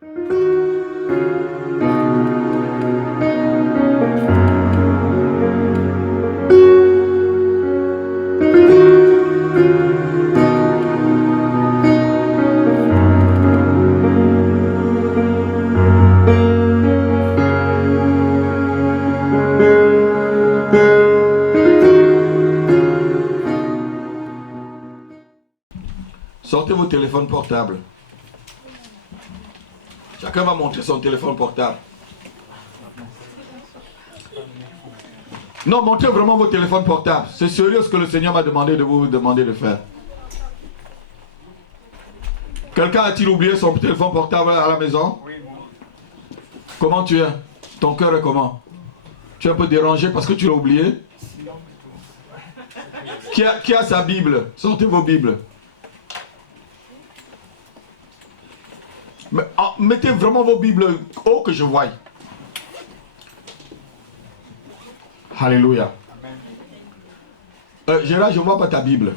Sortez vos téléphones portables. Chacun va montrer son téléphone portable. Non, montrez vraiment vos téléphones portables. C'est sérieux ce que le Seigneur m'a demandé de vous demander de faire. Quelqu'un a-t-il oublié son téléphone portable à la maison? Oui, moi. Comment tu es? Ton cœur est comment? Tu es un peu dérangé parce que tu l'as oublié? Qui a sa Bible? Sortez vos Bibles. Mais, mettez vraiment vos Bibles haut que je voie. Alléluia. Gérard, je ne vois pas ta Bible.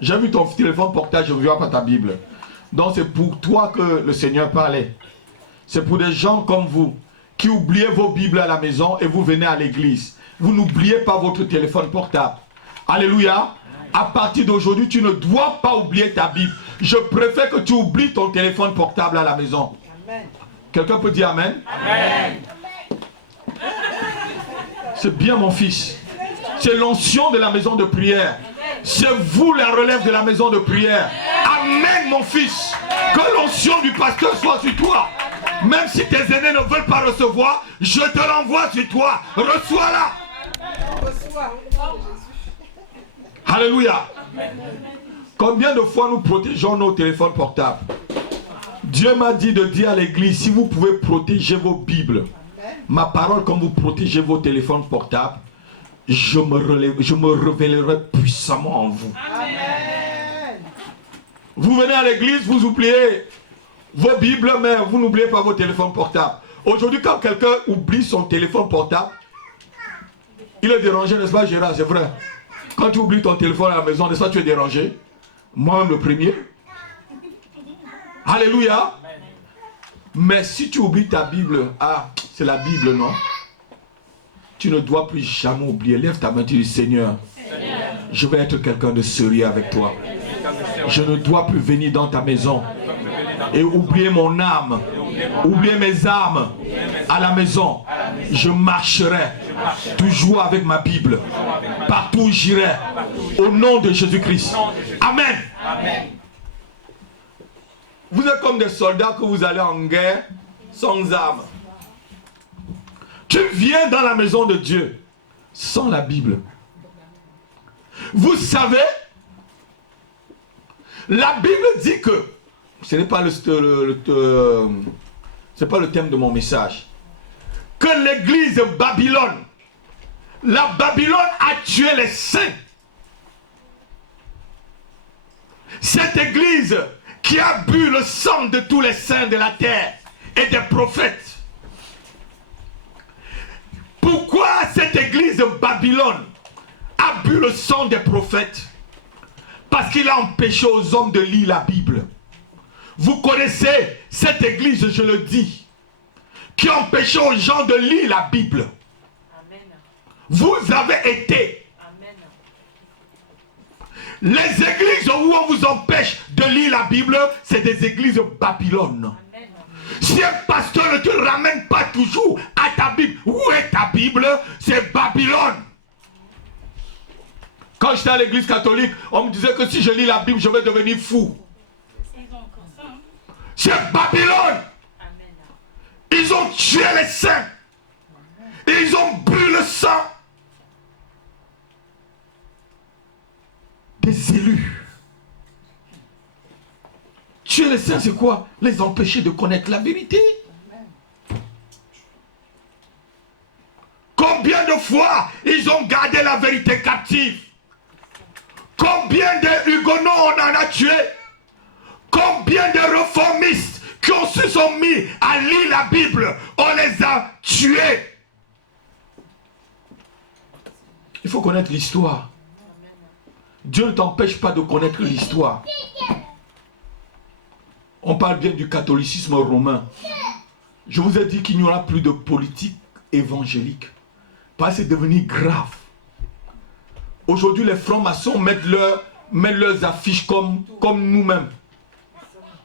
J'ai vu ton téléphone portable, je ne vois pas ta Bible. Donc c'est pour toi que le Seigneur parlait. C'est pour des gens comme vous qui oubliez vos Bibles à la maison et vous venez à l'église. Vous n'oubliez pas votre téléphone portable. Alléluia. À partir d'aujourd'hui, tu ne dois pas oublier ta Bible. Je préfère que tu oublies ton téléphone portable à la maison. Quelqu'un peut dire Amen? Amen. C'est bien mon fils. C'est l'onction de la maison de prière. C'est vous la relève de la maison de prière. Amen mon fils. Que l'onction du pasteur soit sur toi. Même si tes aînés ne veulent pas recevoir, je te l'envoie sur toi. Reçois-la. Alléluia. Combien de fois nous protégeons nos téléphones portables? Dieu m'a dit de dire à l'église, si vous pouvez protéger vos Bibles, ma parole, comme vous protégez vos téléphones portables, je me révélerai puissamment en vous. Amen. Vous venez à l'église, vous oubliez vos Bibles, mais vous n'oubliez pas vos téléphones portables. Aujourd'hui, quand quelqu'un oublie son téléphone portable, il est dérangé, n'est-ce pas Gérard? C'est vrai. Quand tu oublies ton téléphone à la maison, n'est-ce pas, tu es dérangé? Moi-même le premier. Alléluia. Mais si tu oublies ta Bible, c'est la Bible, non? Tu ne dois plus jamais oublier. Lève ta main, tu dis Seigneur, je vais être quelqu'un de sérieux avec toi. Je ne dois plus venir dans ta maison et oublier mon âme, oublier mes âmes à la maison. Je marcherai toujours avec ma Bible. Partout où j'irai. Au nom de Jésus-Christ. Amen. Vous êtes comme des soldats que vous allez en guerre sans armes. Tu viens dans la maison de Dieu sans la Bible. Vous savez, la Bible dit que, ce n'est pas c'est pas le thème de mon message, que l'église Babylone, la Babylone a tué les saints. Cette église qui a bu le sang de tous les saints de la terre et des prophètes. Pourquoi cette église Babylone a bu le sang des prophètes? Parce qu'il a empêché aux hommes de lire la Bible. Vous connaissez cette église, je le dis, qui a empêché aux gens de lire la Bible. Amen. Vous avez été. Amen. Les églises où on vous empêche de lire la Bible, c'est des églises Babylone. Amen. Si un pasteur ne te ramène pas toujours à ta Bible, où est ta Bible? C'est Babylone. Quand j'étais à l'église catholique, on me disait que si je lis la Bible, je vais devenir fou. C'est Babylone. Ils ont tué les saints. Ils ont bu le sang des élus. Tuer les saints, c'est quoi? Les empêcher de connaître la vérité. Combien de fois ils ont gardé la vérité captive? Combien de huguenots on en a tué? Combien de réformistes qui se sont mis à lire la Bible, on les a tués? Il faut connaître l'histoire. Dieu ne t'empêche pas de connaître l'histoire. On parle bien du catholicisme romain. Je vous ai dit qu'il n'y aura plus de politique évangélique. Parce que c'est devenu grave. Aujourd'hui, les francs-maçons mettent leurs affiches comme nous-mêmes.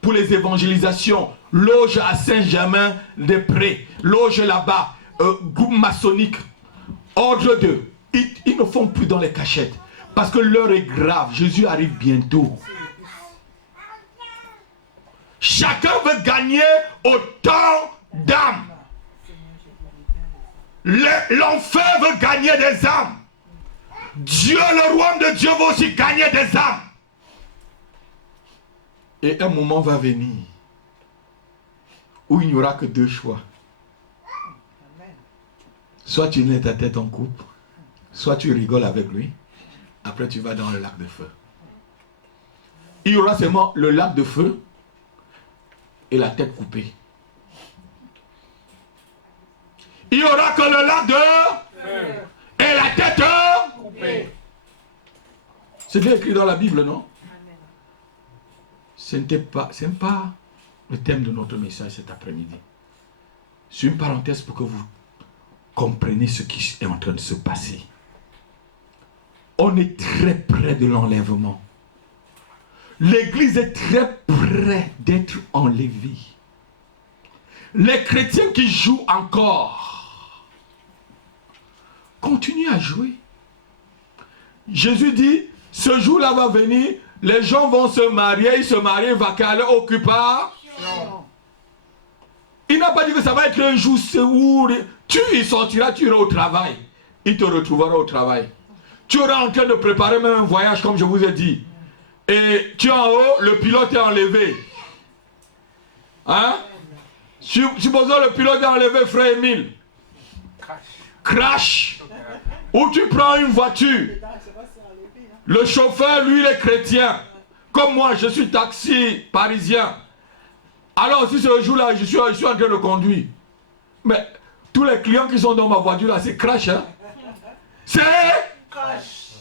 Pour les évangélisations, loge à Saint-Germain-des-Prés, loge là-bas, groupe maçonnique, ordre d'eux. Ils ne font plus dans les cachettes. Parce que l'heure est grave. Jésus arrive bientôt. Chacun veut gagner autant d'âmes. L'enfer veut gagner des âmes. Dieu, le royaume de Dieu, veut aussi gagner des âmes. Et un moment va venir où il n'y aura que deux choix. Soit tu mets ta tête en coupe, soit tu rigoles avec lui, après tu vas dans le lac de feu. Il y aura seulement le lac de feu et la tête coupée. Il n'y aura que le lac de feu et la tête coupée. C'est bien écrit dans la Bible, non? Ce n'est pas le thème de notre message cet après-midi. C'est une parenthèse pour que vous compreniez ce qui est en train de se passer. On est très près de l'enlèvement. L'église est très près d'être enlevée. Les chrétiens qui jouent encore continuent à jouer. Jésus dit, ce jour-là va venir, les gens vont se marier, ils se marient, va qu'à leur occupation. Il n'a pas dit que ça va être un jour où tu y sortiras, tu iras au travail. Il te retrouvera au travail. Tu auras en train de préparer même un voyage, comme je vous ai dit. Et tu es en haut, le pilote est enlevé. Hein? Supposons le pilote est enlevé, frère Émile. Crash. Ou tu prends une voiture. Le chauffeur, lui, il est chrétien. Comme moi, je suis taxi parisien. Alors, si ce jour-là, je suis en train de conduire. Mais tous les clients qui sont dans ma voiture, là, c'est crash. Hein? C'est crash.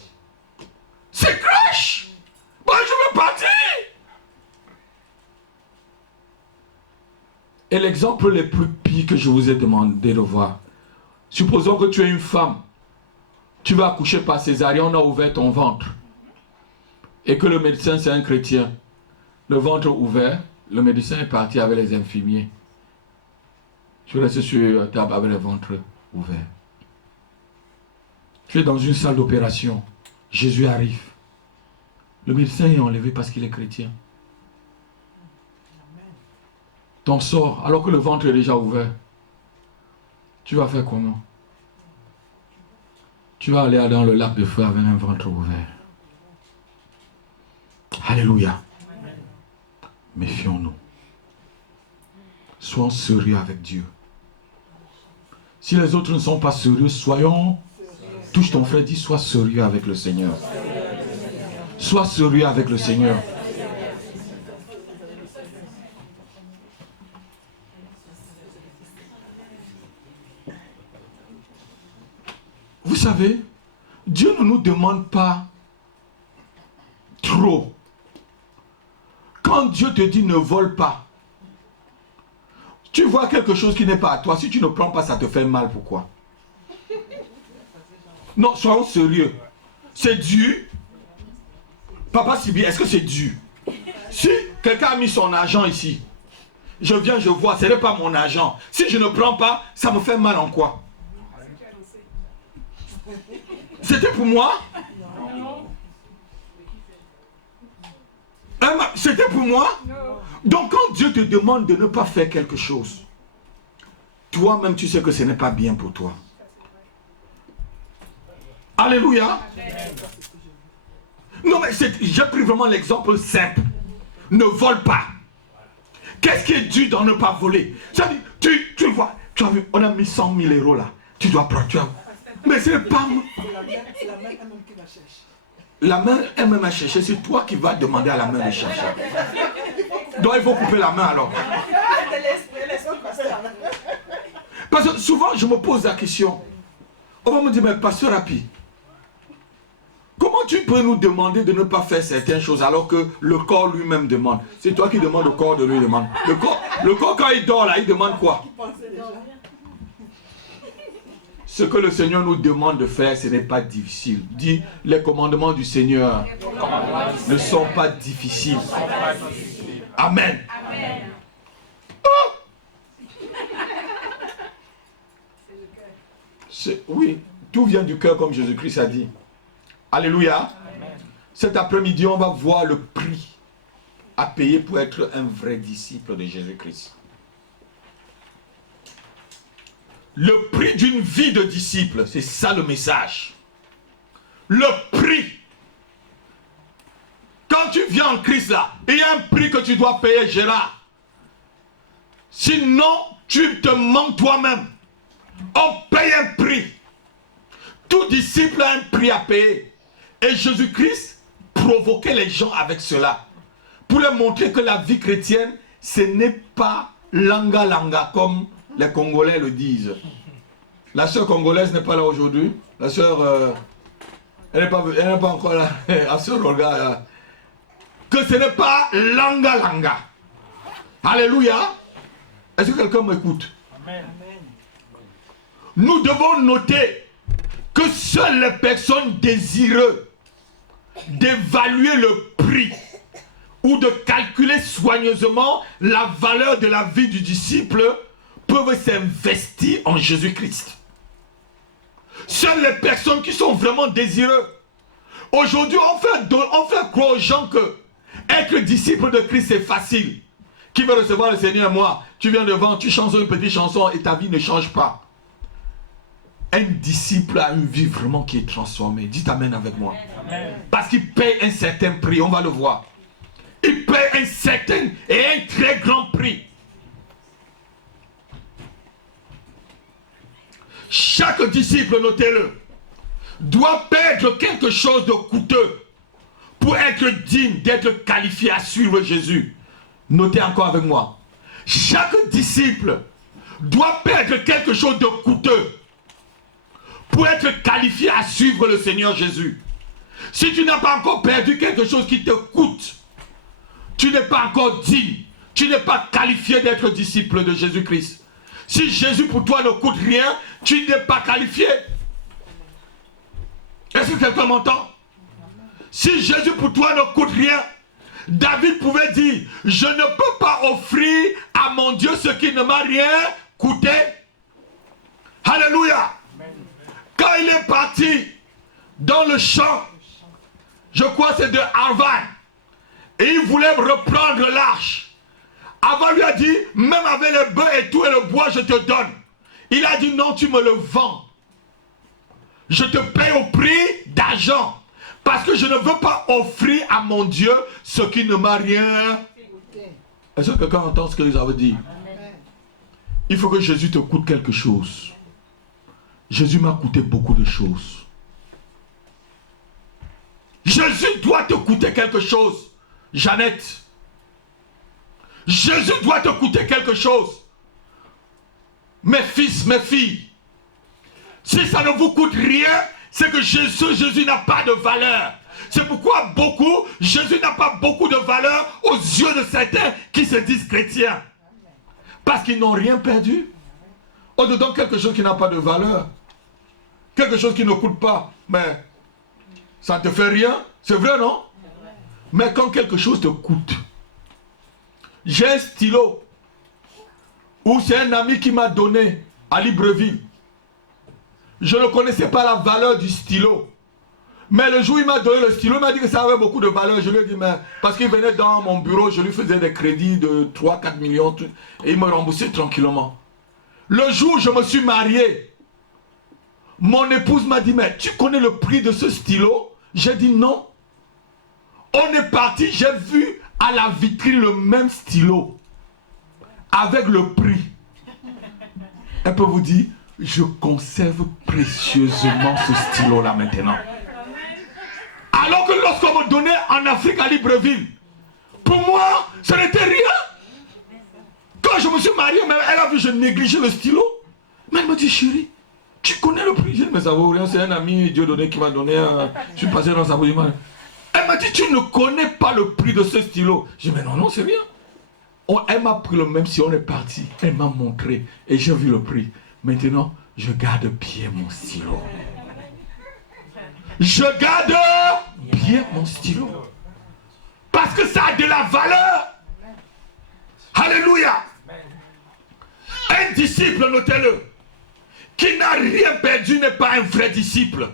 C'est crash. Moi, je veux partir. Et l'exemple le plus pire que je vous ai demandé de voir. Supposons que tu es une femme. Tu vas accoucher par césarienne, on a ouvert ton ventre. Et que le médecin, c'est un chrétien. Le ventre ouvert, le médecin est parti avec les infirmiers. Tu restes sur la table avec le ventre ouvert. Tu es dans une salle d'opération. Jésus arrive. Le médecin est enlevé parce qu'il est chrétien. T'en sors alors que le ventre est déjà ouvert. Tu vas faire comment? Tu vas aller dans le lac de feu avec un ventre ouvert. Alléluia. Méfions-nous. Soyons sérieux avec Dieu. Si les autres ne sont pas sérieux, soyons... Touche ton frère, dis, sois sérieux avec le Seigneur. Sois sérieux avec le Seigneur. Vous savez, Dieu ne nous demande pas trop. Quand Dieu te dit ne vole pas, tu vois quelque chose qui n'est pas à toi, si tu ne prends pas, ça te fait mal, pourquoi? Non, soyons sérieux. C'est dû. Papa Sibi, est-ce que c'est dû? Si quelqu'un a mis son argent ici, je viens, je vois, ce n'est pas mon argent. Si je ne prends pas, ça me fait mal en quoi? C'était pour moi? C'était pour moi? Donc quand Dieu te demande de ne pas faire quelque chose, toi-même tu sais que ce n'est pas bien pour toi. Alléluia. Non mais j'ai pris vraiment l'exemple simple. Ne vole pas. Qu'est-ce qui est dû dans ne pas voler? Ça dit, tu vois, tu as vu, on a mis 100 000 euros là. Tu dois prendre, mais c'est pas moi. C'est la main elle-même qui va chercher. La main elle-même va chercher, c'est toi qui vas demander à la main de chercher. Donc il faut couper la main alors. Parce que souvent je me pose la question. On va me dire, mais pasteur Rapi, comment tu peux nous demander de ne pas faire certaines choses alors que le corps lui-même demande? C'est toi qui demandes au corps de lui demander. Le corps quand il dort là, il demande quoi? Ce que le Seigneur nous demande de faire, ce n'est pas difficile. Dis, les commandements du Seigneur ne sont pas difficiles. Amen. Oh! Oui, tout vient du cœur comme Jésus-Christ a dit. Alléluia. Cet après-midi, on va voir le prix à payer pour être un vrai disciple de Jésus-Christ. Le prix d'une vie de disciple, c'est ça le message. Le prix. Quand tu viens en Christ là, il y a un prix que tu dois payer, Gérard. Sinon, tu te manques toi-même. On paye un prix. Tout disciple a un prix à payer. Et Jésus-Christ provoquait les gens avec cela. Pour leur montrer que la vie chrétienne, ce n'est pas langa-langa comme les Congolais le disent. La sœur congolaise n'est pas là aujourd'hui. La sœur, elle n'est pas encore là. La sœur Olga, que ce n'est pas langa-langa. Alléluia. Est-ce que quelqu'un m'écoute? Nous devons noter que seules les personnes désireuses d'évaluer le prix ou de calculer soigneusement la valeur de la vie du disciple peuvent s'investir en Jésus-Christ. Seules les personnes qui sont vraiment désireuses. Aujourd'hui, on fait croire aux gens que être disciple de Christ, c'est facile. Qui veut recevoir le Seigneur, moi? Tu viens devant, tu chantes une petite chanson et ta vie ne change pas. Un disciple a une vie vraiment qui est transformée. Dites Amen avec moi. Amen. Parce qu'il paye un certain prix, on va le voir. Il paye un certain et un très grand prix. Chaque disciple, notez-le, doit perdre quelque chose de coûteux pour être digne d'être qualifié à suivre Jésus. Notez encore avec moi. Chaque disciple doit perdre quelque chose de coûteux pour être qualifié à suivre le Seigneur Jésus. Si tu n'as pas encore perdu quelque chose qui te coûte, tu n'es pas encore digne, tu n'es pas qualifié d'être disciple de Jésus-Christ. Si Jésus pour toi ne coûte rien, tu n'es pas qualifié. Est-ce que quelqu'un m'entend? Si Jésus pour toi ne coûte rien, David pouvait dire, je ne peux pas offrir à mon Dieu ce qui ne m'a rien coûté. Alléluia. Quand il est parti dans le champ, je crois que c'est de Harvan, et il voulait reprendre l'arche. Avant lui a dit, même avec les bœufs et tout et le bois, je te donne. Il a dit, non, tu me le vends. Je te paye au prix d'argent. Parce que je ne veux pas offrir à mon Dieu ce qui ne m'a rien. Est-ce que quelqu'un entend ce que vous avez dit? Il faut que Jésus te coûte quelque chose. Jésus m'a coûté beaucoup de choses. Jésus doit te coûter quelque chose. Jeannette. Jésus doit te coûter quelque chose. Mes fils, mes filles. Si ça ne vous coûte rien, c'est que Jésus n'a pas de valeur. C'est pourquoi Jésus n'a pas beaucoup de valeur aux yeux de certains qui se disent chrétiens. Parce qu'ils n'ont rien perdu. On te donne quelque chose qui n'a pas de valeur. Quelque chose qui ne coûte pas. Mais ça ne te fait rien. C'est vrai, non? Mais quand quelque chose te coûte. J'ai un stylo. Ou c'est un ami qui m'a donné à Libreville. Je ne connaissais pas la valeur du stylo. Mais le jour où il m'a donné le stylo, il m'a dit que ça avait beaucoup de valeur. Je lui ai dit, mais parce qu'il venait dans mon bureau, je lui faisais des crédits de 3-4 millions. Et il me remboursait tranquillement. Le jour où je me suis marié, mon épouse m'a dit, mais tu connais le prix de ce stylo? J'ai dit non. On est parti, j'ai vu à la vitrine le même stylo. Avec le prix. Elle peut vous dire, je conserve précieusement ce stylo-là maintenant. Alors que lorsqu'on me donnait en Afrique à Libreville, pour moi, ce n'était rien. Quand je me suis marié, elle a vu que je négligeais le stylo. Mais elle me dit, chérie, tu connais le prix? J'ai dit, mais ça vaut rien, c'est un ami Dieu donné qui m'a donné. Je suis passé dans sa boutique. Elle m'a dit, tu ne connais pas le prix de ce stylo. J'ai dit, mais non, c'est rien. Elle m'a pris le même si on est parti. Elle m'a montré et j'ai vu le prix. Maintenant, je garde bien mon stylo. Je garde bien mon stylo. Parce que ça a de la valeur. Alléluia. Un disciple, notez-le, qui n'a rien perdu n'est pas un vrai disciple.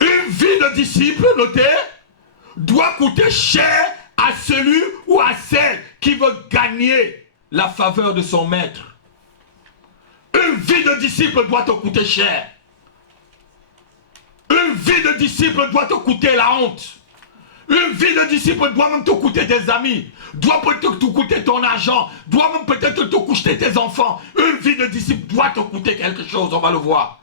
Une vie de disciple, notez, doit coûter cher à celui ou à celle qui veut gagner la faveur de son maître. Une vie de disciple doit te coûter cher. Une vie de disciple doit te coûter la honte. Une vie de disciple doit même te coûter tes amis, doit peut-être te coûter ton argent, doit même peut-être te coûter tes enfants. Une vie de disciple doit te coûter quelque chose, on va le voir.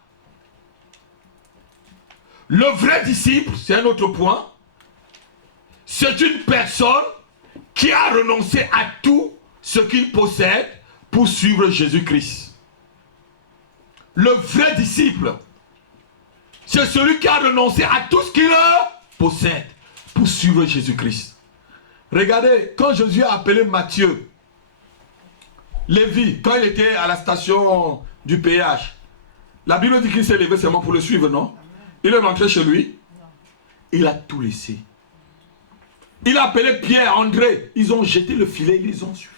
Le vrai disciple, c'est un autre point, c'est une personne qui a renoncé à tout ce qu'il possède pour suivre Jésus-Christ. Le vrai disciple, c'est celui qui a renoncé à tout ce qu'il possède pour suivre Jésus-Christ. Regardez, quand Jésus a appelé Matthieu, Lévi, quand il était à la station du péage, la Bible dit qu'il s'est levé seulement pour le suivre, non? Il est rentré chez lui, il a tout laissé. Il a appelé Pierre, André, ils ont jeté le filet, ils les ont suivis.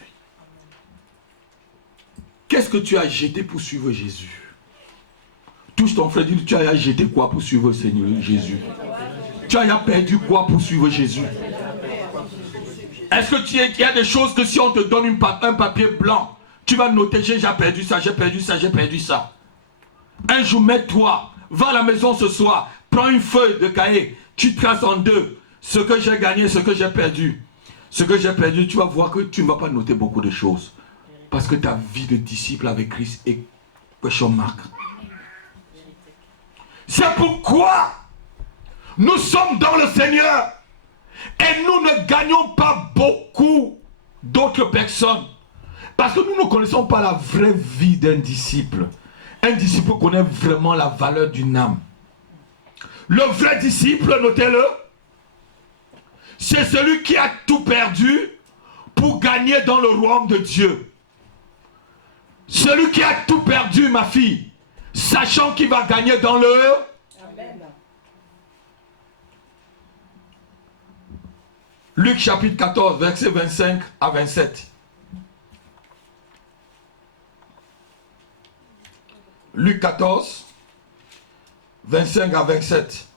Qu'est-ce que tu as jeté pour suivre Jésus? Touche ton frère, dis, tu as jeté quoi pour suivre le Seigneur Jésus? Tu as perdu quoi pour suivre Jésus? Est-ce que il y a des choses que si on te donne un papier blanc, tu vas noter, j'ai perdu ça, j'ai perdu ça, j'ai perdu ça. Un jour, mets-toi, va à la maison ce soir, prends une feuille de cahier, tu traces en deux ce que j'ai gagné, ce que j'ai perdu. Ce que j'ai perdu, tu vas voir que tu ne vas pas noter beaucoup de choses. Parce que ta vie de disciple avec Christ est question marque. C'est pourquoi nous sommes dans le Seigneur et nous ne gagnons pas beaucoup d'autres personnes. Parce que nous ne connaissons pas la vraie vie d'un disciple. Un disciple connaît vraiment la valeur d'une âme. Le vrai disciple, notez-le, c'est celui qui a tout perdu pour gagner dans le royaume de Dieu. Celui qui a tout perdu, ma fille, sachant qu'il va gagner dans le... Amen. Luc chapitre 14, versets 25 à 27. Luc 14, 25 à 27.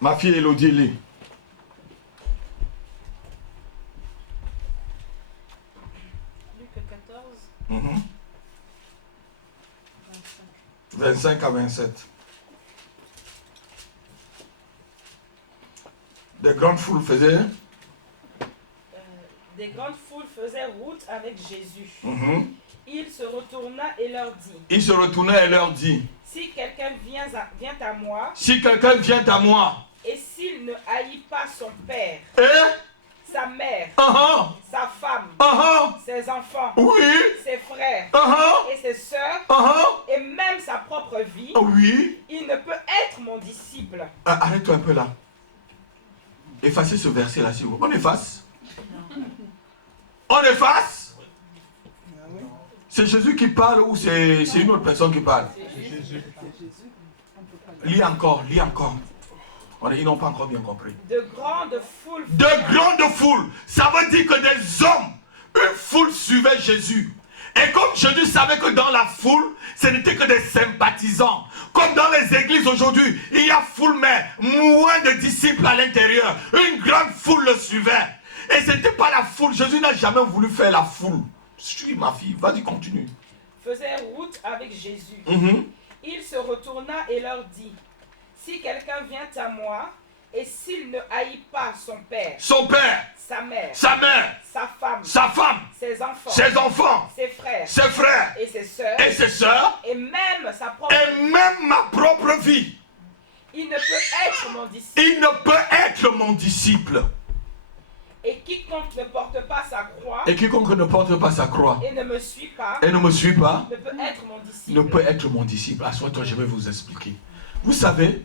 Ma fille Elodie lit. Luc 14. 25 à 27. Des grandes foules faisaient route avec Jésus. Il se retourna et leur dit. Si quelqu'un vient à moi. Si quelqu'un vient à moi. Et s'il ne haït pas son père. Et sa mère. Sa femme. Ses enfants. Oui. Ses frères. Et ses sœurs. Et même sa propre vie. Oui. Il ne peut être mon disciple. Arrête-toi un peu là. Effacez ce verset là, s'il vous plaît. On efface. On efface. C'est Jésus qui parle ou c'est une autre personne qui parle? Lis encore, lis encore. Ils n'ont pas encore bien compris. De grandes foules. De grandes foules. Ça veut dire que des hommes, une foule suivait Jésus. Et comme Jésus savait que dans la foule, ce n'était que des sympathisants. Comme dans les églises aujourd'hui, il y a foule mais moins de disciples à l'intérieur. Une grande foule le suivait. Et ce n'était pas la foule. Jésus n'a jamais voulu faire la foule. Suis ma fille, vas-y, continue. Faisait route avec Jésus. Il se retourna et leur dit, si quelqu'un vient à moi, et s'il ne haït pas son père, sa mère, sa femme, ses enfants, ses frères, et ses sœurs, et même ma propre vie, il ne peut être mon disciple. Il ne peut être mon disciple. Et quiconque ne porte pas sa croix, et ne me suit pas, ne peut être mon disciple. Ne peut être mon disciple. Assois-toi, je vais vous expliquer. Vous savez,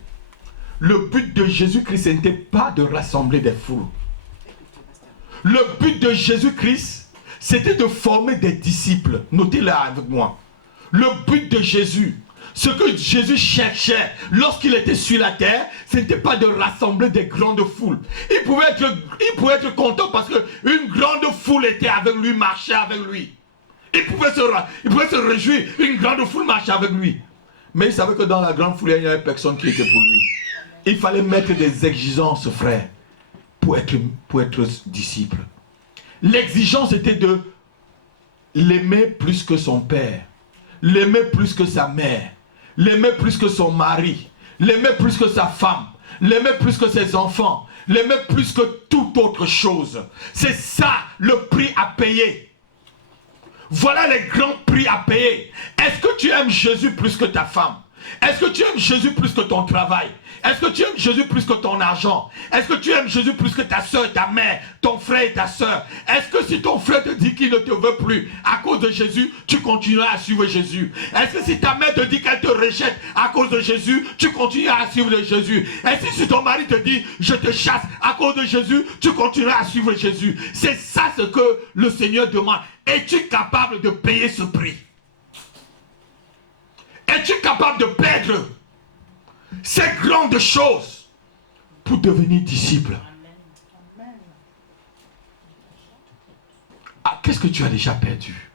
le but de Jésus-Christ n'était pas de rassembler des foules. Le but de Jésus-Christ, c'était de former des disciples. Notez-le avec moi. Le but de Jésus, ce que Jésus cherchait lorsqu'il était sur la terre, ce n'était pas de rassembler des grandes foules. Il pouvait être content parce qu'une grande foule était avec lui, marchait avec lui. Il pouvait se réjouir, une grande foule marchait avec lui. Mais il savait que dans la grande foule, il n'y avait personne qui était pour lui. Il fallait mettre des exigences, frère, pour être disciple. L'exigence était de l'aimer plus que son père, l'aimer plus que sa mère, l'aimer plus que son mari, l'aimer plus que sa femme, l'aimer plus que ses enfants, l'aimer plus que toute autre chose. C'est ça le prix à payer. Voilà les grands prix à payer. Est-ce que tu aimes Jésus plus que ta femme? Est-ce que tu aimes Jésus plus que ton travail? Est-ce que tu aimes Jésus plus que ton argent? Est-ce que tu aimes Jésus plus que ta soeur, ta mère, ton frère et ta soeur? Est-ce que si ton frère te dit qu'il ne te veut plus à cause de Jésus, tu continueras à suivre Jésus? Est-ce que si ta mère te dit qu'elle te rejette à cause de Jésus, tu continueras à suivre Jésus? Est-ce que si ton mari te dit je te chasse à cause de Jésus, tu continueras à suivre Jésus? C'est ça ce que le Seigneur demande. Es-tu capable de payer ce prix? Es-tu capable de perdre ces grandes choses pour devenir disciple? Ah, qu'est-ce que tu as déjà perdu?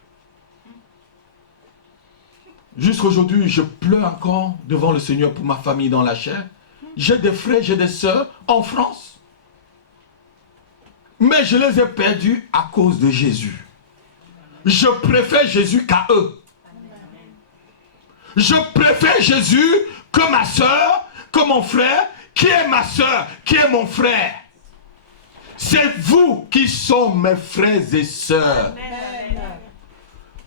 Jusqu'aujourd'hui, je pleure encore devant le Seigneur pour ma famille dans la chair. J'ai des frères, j'ai des sœurs en France. Mais je les ai perdus à cause de Jésus. Je préfère Jésus qu'à eux. Je préfère Jésus que ma soeur, que mon frère, qui est ma soeur, qui est mon frère. C'est vous qui sont mes frères et sœurs.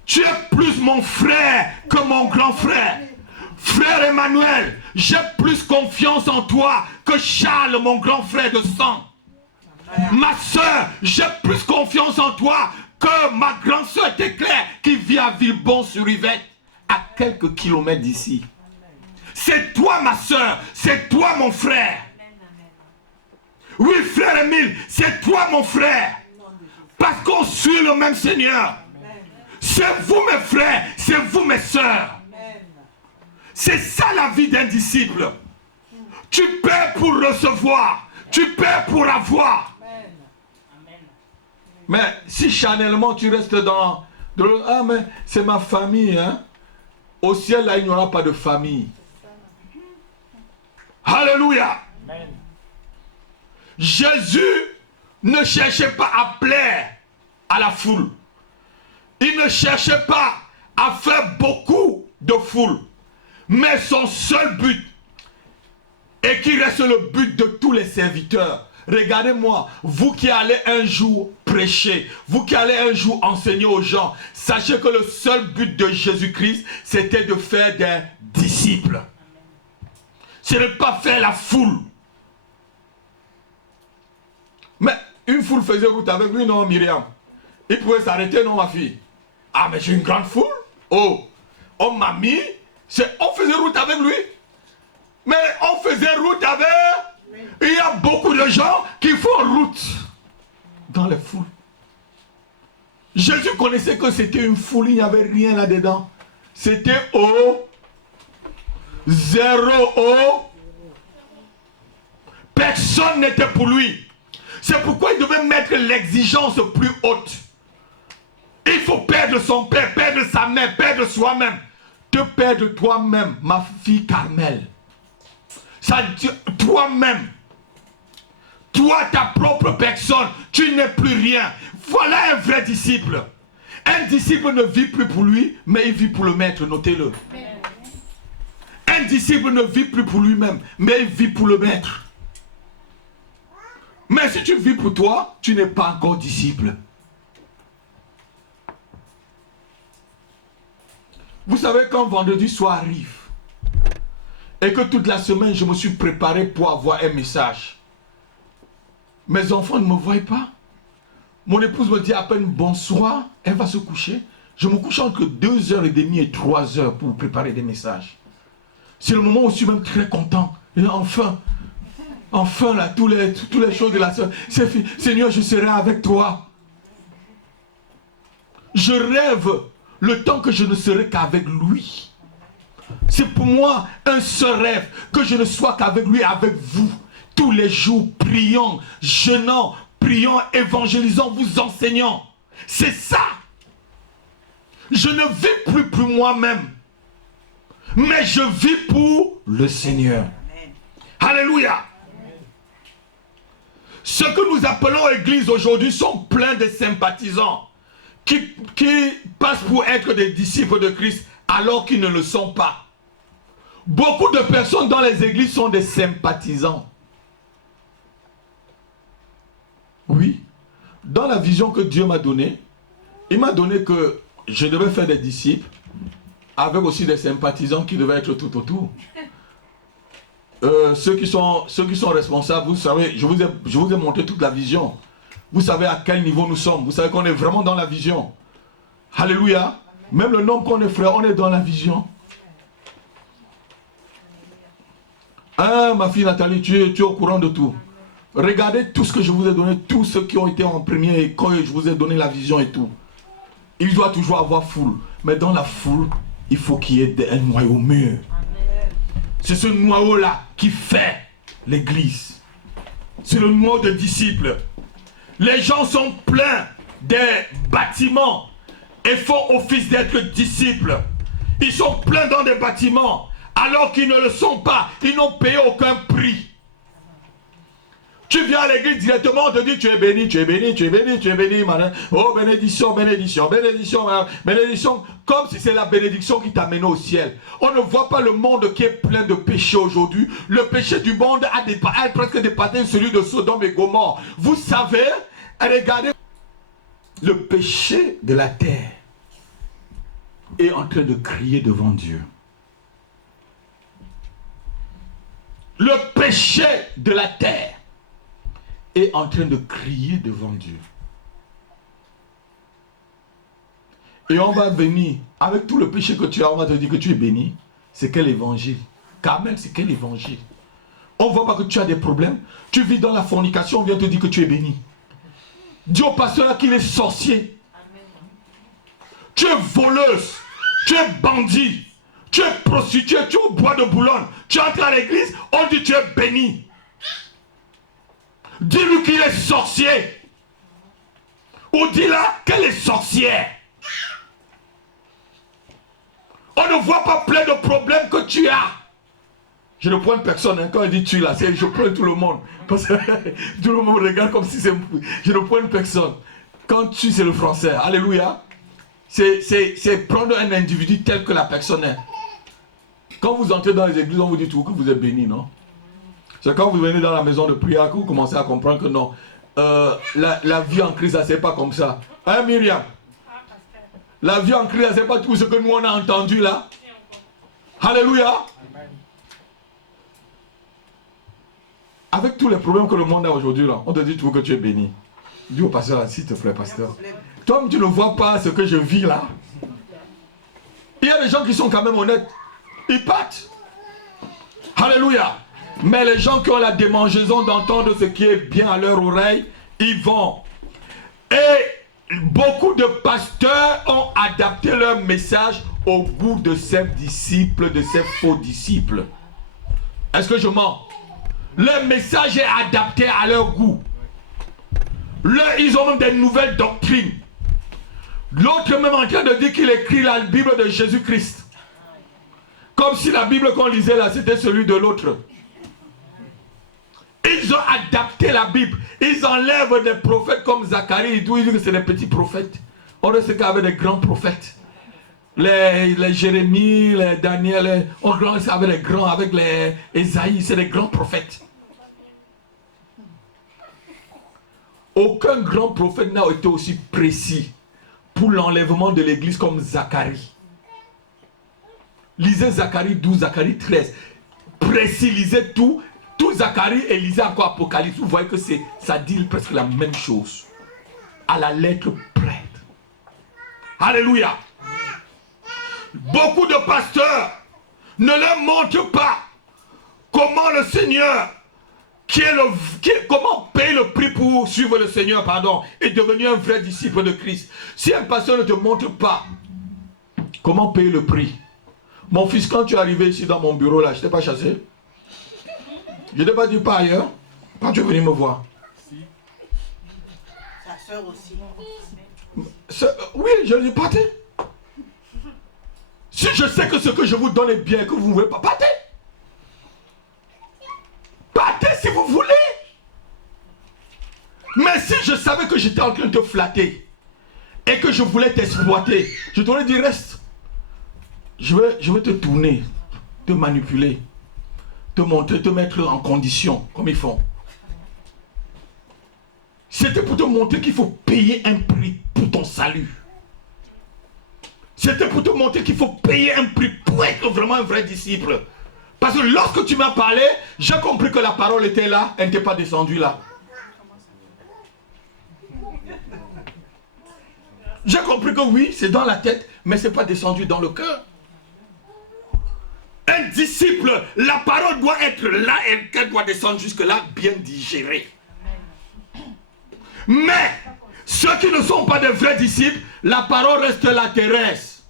Tu es plus mon frère que mon grand frère. Frère Emmanuel, j'ai plus confiance en toi que Charles, mon grand frère de sang. Ma soeur, j'ai plus confiance en toi que ma grande soeur Éclair qui vit à Villebon-sur-Yvette, à quelques kilomètres d'ici. C'est toi ma soeur, c'est toi mon frère. Oui frère Émile, c'est toi mon frère. Parce qu'on suit le même Seigneur. C'est vous mes frères, c'est vous mes soeurs. C'est ça la vie d'un disciple. Tu paies pour recevoir, tu paies pour avoir. Mais si charnellement tu restes dans ah mais c'est ma famille, hein. Au ciel là il n'y aura pas de famille. Alléluia. Amen. Jésus ne cherchait pas à plaire à la foule. Il ne cherchait pas à faire beaucoup de foule. Mais son seul but, et qui reste le but de tous les serviteurs, regardez-moi, vous qui allez un jour prêcher, vous qui allez un jour enseigner aux gens, sachez que le seul but de Jésus-Christ, c'était de faire des disciples. Ce n'est pas faire la foule. Mais une foule faisait route avec lui, non, Myriam? Il pouvait s'arrêter, non, ma fille? Ah, mais j'ai une grande foule. Oh, on m'a mis, on faisait route avec lui. Mais on faisait route avec... Il y a beaucoup de gens qui font route dans les foules. Jésus connaissait que c'était une foule, il n'y avait rien là-dedans. C'était au zéro au. Personne n'était pour lui. C'est pourquoi il devait mettre l'exigence plus haute. Il faut perdre son père, perdre sa mère, perdre soi-même. Te perdre toi-même, ma fille Carmel. Toi-même. Toi, ta propre personne, tu n'es plus rien. Voilà un vrai disciple. Un disciple ne vit plus pour lui, mais il vit pour le maître, notez-le. Un disciple ne vit plus pour lui-même, mais il vit pour le maître. Mais si tu vis pour toi, tu n'es pas encore disciple. Vous savez, quand vendredi soir arrive, et que toute la semaine, je me suis préparé pour avoir un message, mes enfants ne me voient pas. Mon épouse me dit à peine bonsoir, elle va se coucher. Je me couche entre 2h30 et 3h pour préparer des messages. C'est le moment où je suis même très content. Et enfin, là, toutes les choses de la semaine, c'est fini. Seigneur, je serai avec toi. Je rêve le temps que je ne serai qu'avec lui. C'est pour moi un seul rêve, que je ne sois qu'avec lui, avec vous. Tous les jours, prions, jeûnons, prions, évangélisons, vous enseignons. C'est ça. Je ne vis plus pour moi-même, mais je vis pour le Seigneur. Alléluia. Ce que nous appelons église aujourd'hui sont pleins de sympathisants qui passent pour être des disciples de Christ alors qu'ils ne le sont pas. Beaucoup de personnes dans les églises sont des sympathisants. Oui. Dans la vision que Dieu m'a donnée, il m'a donné que je devais faire des disciples avec aussi des sympathisants qui devaient être tout autour. Ceux qui sont responsables, vous savez, je vous ai montré toute la vision. Vous savez à quel niveau nous sommes. Vous savez qu'on est vraiment dans la vision. Alléluia. Même le nom qu'on est frère, on est dans la vision. Ah, ma fille Nathalie, tu es au courant de tout. Regardez tout ce que je vous ai donné, tous ceux qui ont été en premier et quand je vous ai donné la vision et tout. Il doit toujours avoir foule. Mais dans la foule, il faut qu'il y ait un noyau mûr. C'est ce noyau-là qui fait l'église. C'est le noyau de disciples. Les gens sont pleins des bâtiments et font office d'être disciples. Ils sont pleins dans des bâtiments alors qu'ils ne le sont pas. Ils n'ont payé aucun prix. Tu viens à l'église directement, on te dit tu es béni, tu es béni, tu es béni, tu es béni, madame. Oh, bénédiction, bénédiction, bénédiction, bénédiction. Comme si c'est la bénédiction qui t'amène au ciel. On ne voit pas le monde qui est plein de péchés aujourd'hui. Le péché du monde a presque dépassé celui de Sodome et Gomorrhe. Vous savez, regardez, le péché de la terre est en train de crier devant Dieu. Le péché de la terre est en train de crier devant Dieu. Et on va venir, avec tout le péché que tu as, on va te dire que tu es béni. C'est quel évangile? Carmel, c'est quel évangile? On ne voit pas que tu as des problèmes. Tu vis dans la fornication, on vient te dire que tu es béni. Dis au pasteur qu'il est sorcier. Tu es voleuse. Tu es bandit. Tu es prostituée. Tu es au bois de Boulogne. Tu entres à l'église, on dit tu es béni. Dis-lui qu'il est sorcier. Ou dis-là qu'elle est sorcière. On ne voit pas plein de problèmes que tu as. Je ne prends personne. Hein. Quand il dit tu là, je prends tout le monde. Parce que tout le monde me regarde comme si c'est... Je ne prends personne. Quand tu, c'est le français. Alléluia. C'est prendre un individu tel que la personne est. Quand vous entrez dans les églises, on vous dit tout que vous êtes béni, non? C'est quand vous venez dans la maison de prière que vous commencez à comprendre que non. La vie en Christ, c'est pas comme ça. Hein, Myriam? La vie en Christ, c'est pas tout ce que nous on a entendu là. Alléluia. Avec tous les problèmes que le monde a aujourd'hui là, on te dit tout que tu es béni. Dis au pasteur, s'il te plaît, pasteur. Toi, tu ne vois pas ce que je vis là. Il y a des gens qui sont quand même honnêtes. Ils partent. Alléluia. Mais les gens qui ont la démangeaison d'entendre ce qui est bien à leur oreille, ils vont. Et beaucoup de pasteurs ont adapté leur message au goût de ces disciples, de ces faux disciples. Est-ce que je mens? Leur message est adapté à leur goût. Ils ont même des nouvelles doctrines. L'autre est même en train de dire qu'il écrit la Bible de Jésus-Christ. Comme si la Bible qu'on lisait là, c'était celui de l'autre. Ils ont adapté la Bible. Ils enlèvent des prophètes comme Zacharie. Ils disent que c'est des petits prophètes. On sait qu'avec des grands prophètes. Les Jérémie, les Daniel, on commence avec les grands, avec les Esaïe, c'est des grands prophètes. Aucun grand prophète n'a été aussi précis pour l'enlèvement de l'église comme Zacharie. Lisez Zacharie 12, Zacharie 13. Précis, lisez tout Zacharie et lisez encore Apocalypse. Vous voyez que ça dit presque la même chose. À la lettre près. Alléluia. Beaucoup de pasteurs Ne leur montre pas comment le Seigneur, comment payer le prix pour suivre le Seigneur, et devenir un vrai disciple de Christ. Si un pasteur ne te montre pas comment payer le prix. Mon fils, quand tu es arrivé ici dans mon bureau, là, je ne t'ai pas chassé. Je ne t'ai pas dit pas ailleurs. Quand tu es venu me voir. Sa soeur aussi. Oui, je lui ai partez. Si je sais que ce que je vous donne est bien et que vous ne voulez pas, partez. Partez si vous voulez. Mais si je savais que j'étais en train de te flatter et que je voulais t'exploiter, je t'aurais dit reste. Je vais te tourner, te manipuler, te montrer, te mettre en condition, comme ils font. C'était pour te montrer qu'il faut payer un prix pour ton salut. C'était pour te montrer qu'il faut payer un prix pour être vraiment un vrai disciple. Parce que lorsque tu m'as parlé, j'ai compris que la parole était là, elle n'était pas descendue là. J'ai compris que oui, c'est dans la tête, mais ce n'est pas descendu dans le cœur. Un disciple, la parole doit être là et qu'elle doit descendre jusque là, bien digérée. Mais, ceux qui ne sont pas de vrais disciples, la parole reste la terrestre.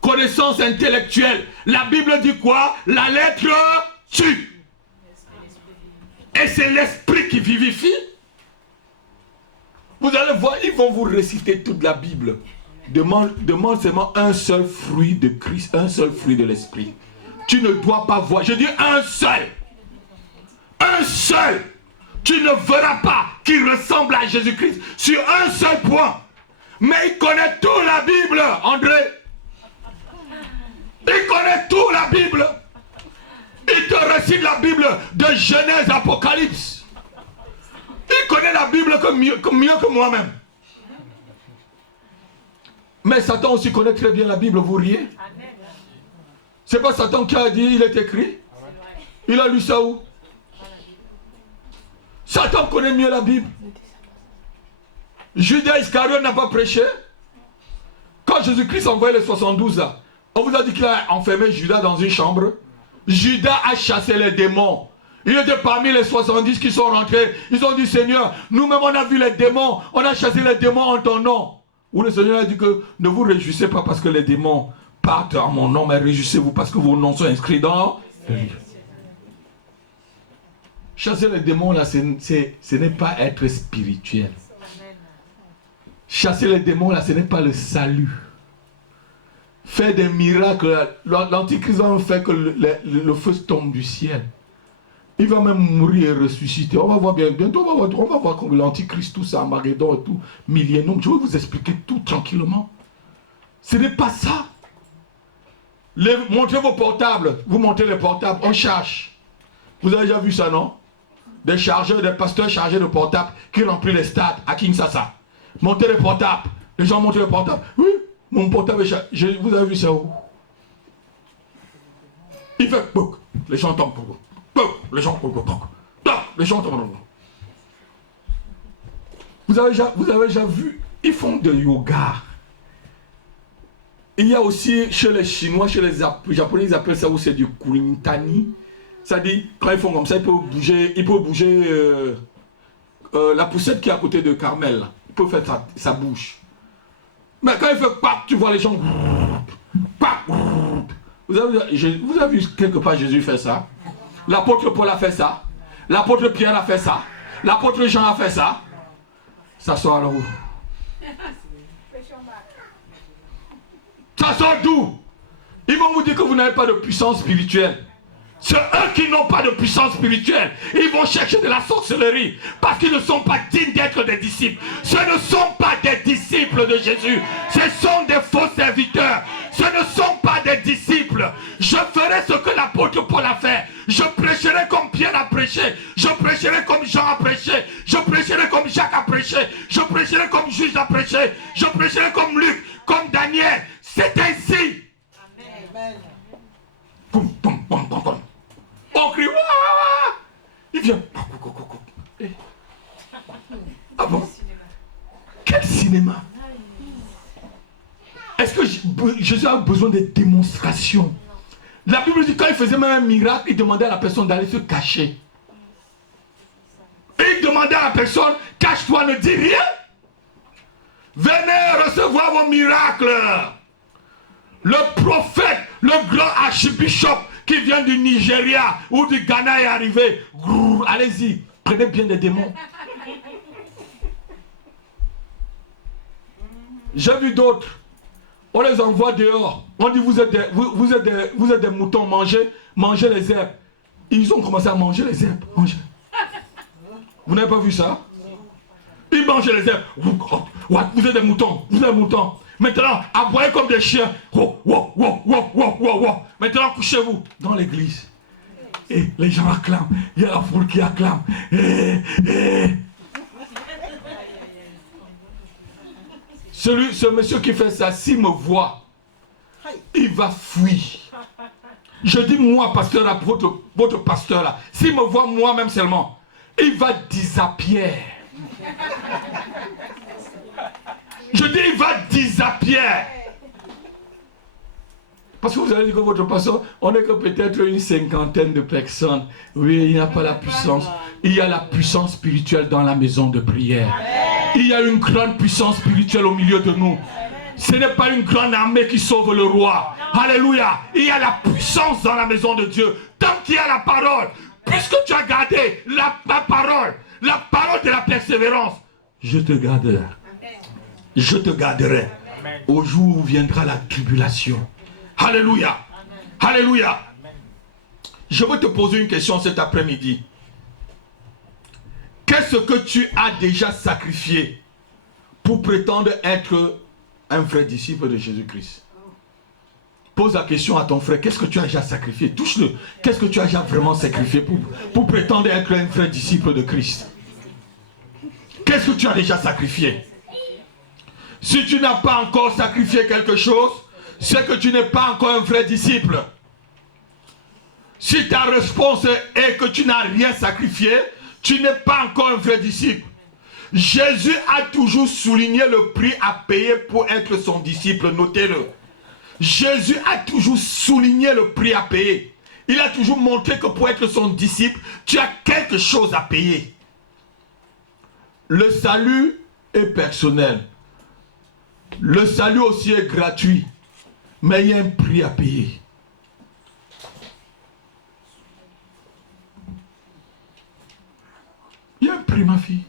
Connaissance intellectuelle. La Bible dit quoi? La lettre tue. Et c'est l'esprit qui vivifie. Vous allez voir, ils vont vous réciter toute la Bible. Demande seulement un seul fruit de Christ, un seul fruit de l'esprit. Tu ne dois pas voir. Je dis un seul. Un seul. Tu ne verras pas qu'il ressemble à Jésus-Christ sur un seul point. Mais il connaît toute la Bible, André. Il connaît toute la Bible. Il te récite la Bible de Genèse, Apocalypse. Il connaît la Bible mieux que moi-même. Mais Satan aussi connaît très bien la Bible, vous riez? C'est pas Satan qui a dit, il est écrit. Il a lu ça où? Satan connaît mieux la Bible. Judas Iscariote n'a pas prêché. Quand Jésus-Christ a envoyé les 72 là, on vous a dit qu'il a enfermé Judas dans une chambre. Judas a chassé les démons. Il était parmi les 70 qui sont rentrés. Ils ont dit, Seigneur, nous-mêmes on a vu les démons. On a chassé les démons en ton nom. Où le Seigneur a dit que ne vous réjouissez pas parce que les démons partent en mon nom, mais réjouissez-vous parce que vos noms sont inscrits dans le livre. Chasser les démons là, ce n'est pas être spirituel. Chasser les démons là, ce n'est pas le salut. Faire des miracles, l'Antichrist va faire que le feu tombe du ciel. Il va même mourir et ressusciter. On va voir bientôt, on va voir comme l'Antichrist, tout ça, Armageddon et tout, millénaire. Je vais vous expliquer tout tranquillement. Ce n'est pas ça. Montrez vos portables. Vous montrez les portables, on charge. Vous avez déjà vu ça, non? Des chargeurs, des pasteurs chargés de portables qui remplissent les stades à Kinshasa. Montez les portables. Les gens montrent les portables. Oui, mon portable est chargé. Vous avez vu ça où? Il fait pouc. Les gens tombent. Les gens les gens tombent. Vous avez déjà vu? Ils font de yoga. Il y a aussi chez les Chinois, chez les Japonais, ils appellent ça où c'est du Kurintani. C'est-à-dire, quand ils font comme ça, ils peuvent bouger la poussette qui est à côté de Carmel. Là. Ils peuvent faire sa bouche. Mais quand il fait pac, tu vois les gens. Pac. Vous avez vu quelque part Jésus faire ça? L'apôtre Paul a fait ça. L'apôtre Pierre a fait ça. L'apôtre Jean a fait ça. Ça sort alors où? Ça sort d'où? Ils vont vous dire que vous n'avez pas de puissance spirituelle. C'est eux qui n'ont pas de puissance spirituelle. Ils vont chercher de la sorcellerie parce qu'ils ne sont pas dignes d'être des disciples. Ce ne sont pas des disciples de Jésus. Ce sont des faux serviteurs. Ce ne sont pas des disciples. Je ferai ce que l'apôtre Paul a fait. Je prêcherai comme Pierre a prêché. Je prêcherai comme Jean a prêché. Je prêcherai comme Jacques a prêché. Je prêcherai comme Juge a prêché. Je prêcherai comme Luc, comme Daniel. C'est ainsi. Amen. Poum, poum, poum, poum, poum. On crie, ouah! Il vient. Ah bon? Quel cinéma? Est-ce que Jésus a besoin de démonstrations? La Bible dit quand il faisait même un miracle, il demandait à la personne d'aller se cacher. Et il demandait à la personne, cache-toi, ne dis rien. Venez recevoir vos miracles. Le prophète, le grand archbishop qui vient du Nigeria ou du Ghana est arrivé. Allez-y, prenez bien des démons. J'ai vu d'autres. On les envoie dehors. On dit vous êtes des moutons, mangez les herbes. Ils ont commencé à manger les herbes. Manger. Vous n'avez pas vu ça? Ils mangeaient les herbes. Vous êtes des moutons. Vous êtes des moutons. Maintenant, aboyez comme des chiens. Maintenant, couchez-vous dans l'église. Et les gens acclament. Il y a la foule qui acclame. Ce monsieur qui fait ça, s'il me voit, il va fuir. Je dis moi, pasteur, là, votre pasteur là, s'il me voit moi-même seulement, il va disappear. Je dis il va disappear. Parce que vous allez dire que votre pasteur, on n'est que peut-être une 50aine de personnes. Oui, il n'y a pas la puissance. Il y a la puissance spirituelle dans la maison de prière. Il y a une grande puissance spirituelle au milieu de nous. Ce n'est pas une grande armée qui sauve le roi. Alléluia. Il y a la puissance dans la maison de Dieu. Tant qu'il y a la parole, puisque tu as gardé la parole de la persévérance, je te garderai. Je te garderai au jour où viendra la tribulation. Alléluia. Alléluia. Je veux te poser une question cet après-midi. Qu'est-ce que tu as déjà sacrifié pour prétendre être un vrai disciple de Jésus-Christ? Pose la question à ton frère. Qu'est-ce que tu as déjà sacrifié? Touche-le. Qu'est-ce que tu as déjà vraiment sacrifié pour prétendre être un vrai disciple de Christ? Qu'est-ce que tu as déjà sacrifié? Si tu n'as pas encore sacrifié quelque chose, c'est que tu n'es pas encore un vrai disciple. Si ta réponse est que tu n'as rien sacrifié, tu n'es pas encore un vrai disciple. Jésus a toujours souligné le prix à payer pour être son disciple. Notez-le. Jésus a toujours souligné le prix à payer. Il a toujours montré que pour être son disciple, tu as quelque chose à payer. Le salut est personnel. Le salut aussi est gratuit. Mais il y a un prix à payer. Il y a un prix, ma fille.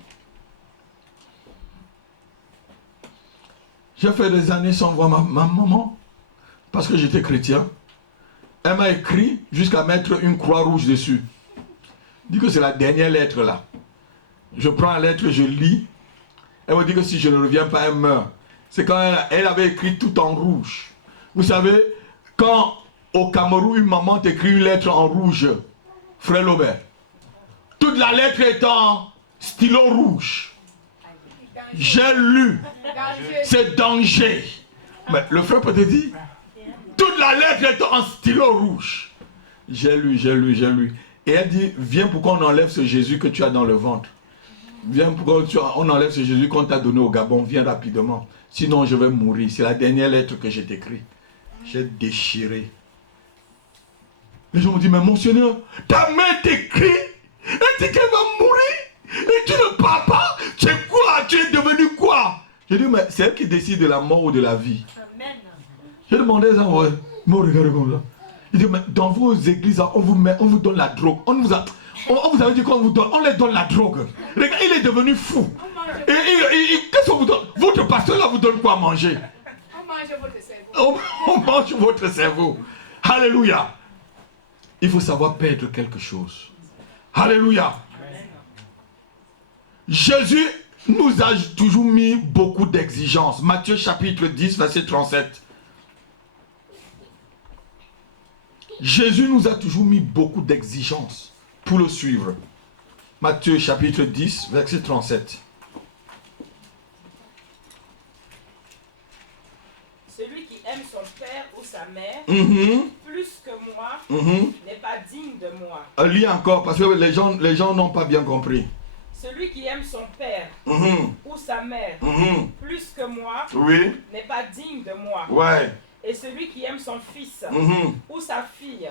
J'ai fait des années sans voir ma maman. Parce que j'étais chrétien. Elle m'a écrit jusqu'à mettre une croix rouge dessus. Elle dit que c'est la dernière lettre là. Je prends la lettre, je lis. Elle me dit que si je ne reviens pas, elle meurt. C'est quand elle avait écrit tout en rouge. Vous savez, quand au Cameroun, une maman t'écrit une lettre en rouge, frère Lobert, toute la lettre est en stylo rouge. J'ai lu. C'est danger. Mais le frère peut te dire, toute la lettre est en stylo rouge. J'ai lu. Et elle dit, viens pour qu'on enlève ce Jésus que tu as dans le ventre. Viens pour qu'on enlève ce Jésus qu'on t'a donné au Gabon. Viens rapidement. Sinon je vais mourir. C'est la dernière lettre que j'ai écrite. J'ai déchiré. Les gens m'ont dit, mais mon Seigneur, ta mère t'écrit. Elle dit qu'elle va mourir. Et tu ne parles pas. Tu es quoi? Tu es devenu quoi? J'ai dit, mais c'est elle qui décide de la mort ou de la vie. Amen. J'ai demandé ça, ouais. Moi, regardez comme ça. Il dit, mais dans vos églises, on vous donne la drogue. On vous avait dit qu'on vous donne. On les donne la drogue. Regarde, il est devenu fou. Qu'est-ce qu'on vous donne? Votre pasteur là vous donne quoi à manger? On mange votre cerveau. On mange votre cerveau. Alléluia. Il faut savoir perdre quelque chose. Alléluia. Jésus nous a toujours mis beaucoup d'exigences. Matthieu chapitre 10, verset 37. Jésus nous a toujours mis beaucoup d'exigences pour le suivre. Matthieu chapitre 10, verset 37. Celui qui aime son père ou sa mère plus que moi n'est pas digne de moi. Lis encore parce que les gens n'ont pas bien compris. Celui qui aime son père ou sa mère plus que moi n'est pas digne de moi. Ouais. Et celui qui aime son fils ou sa fille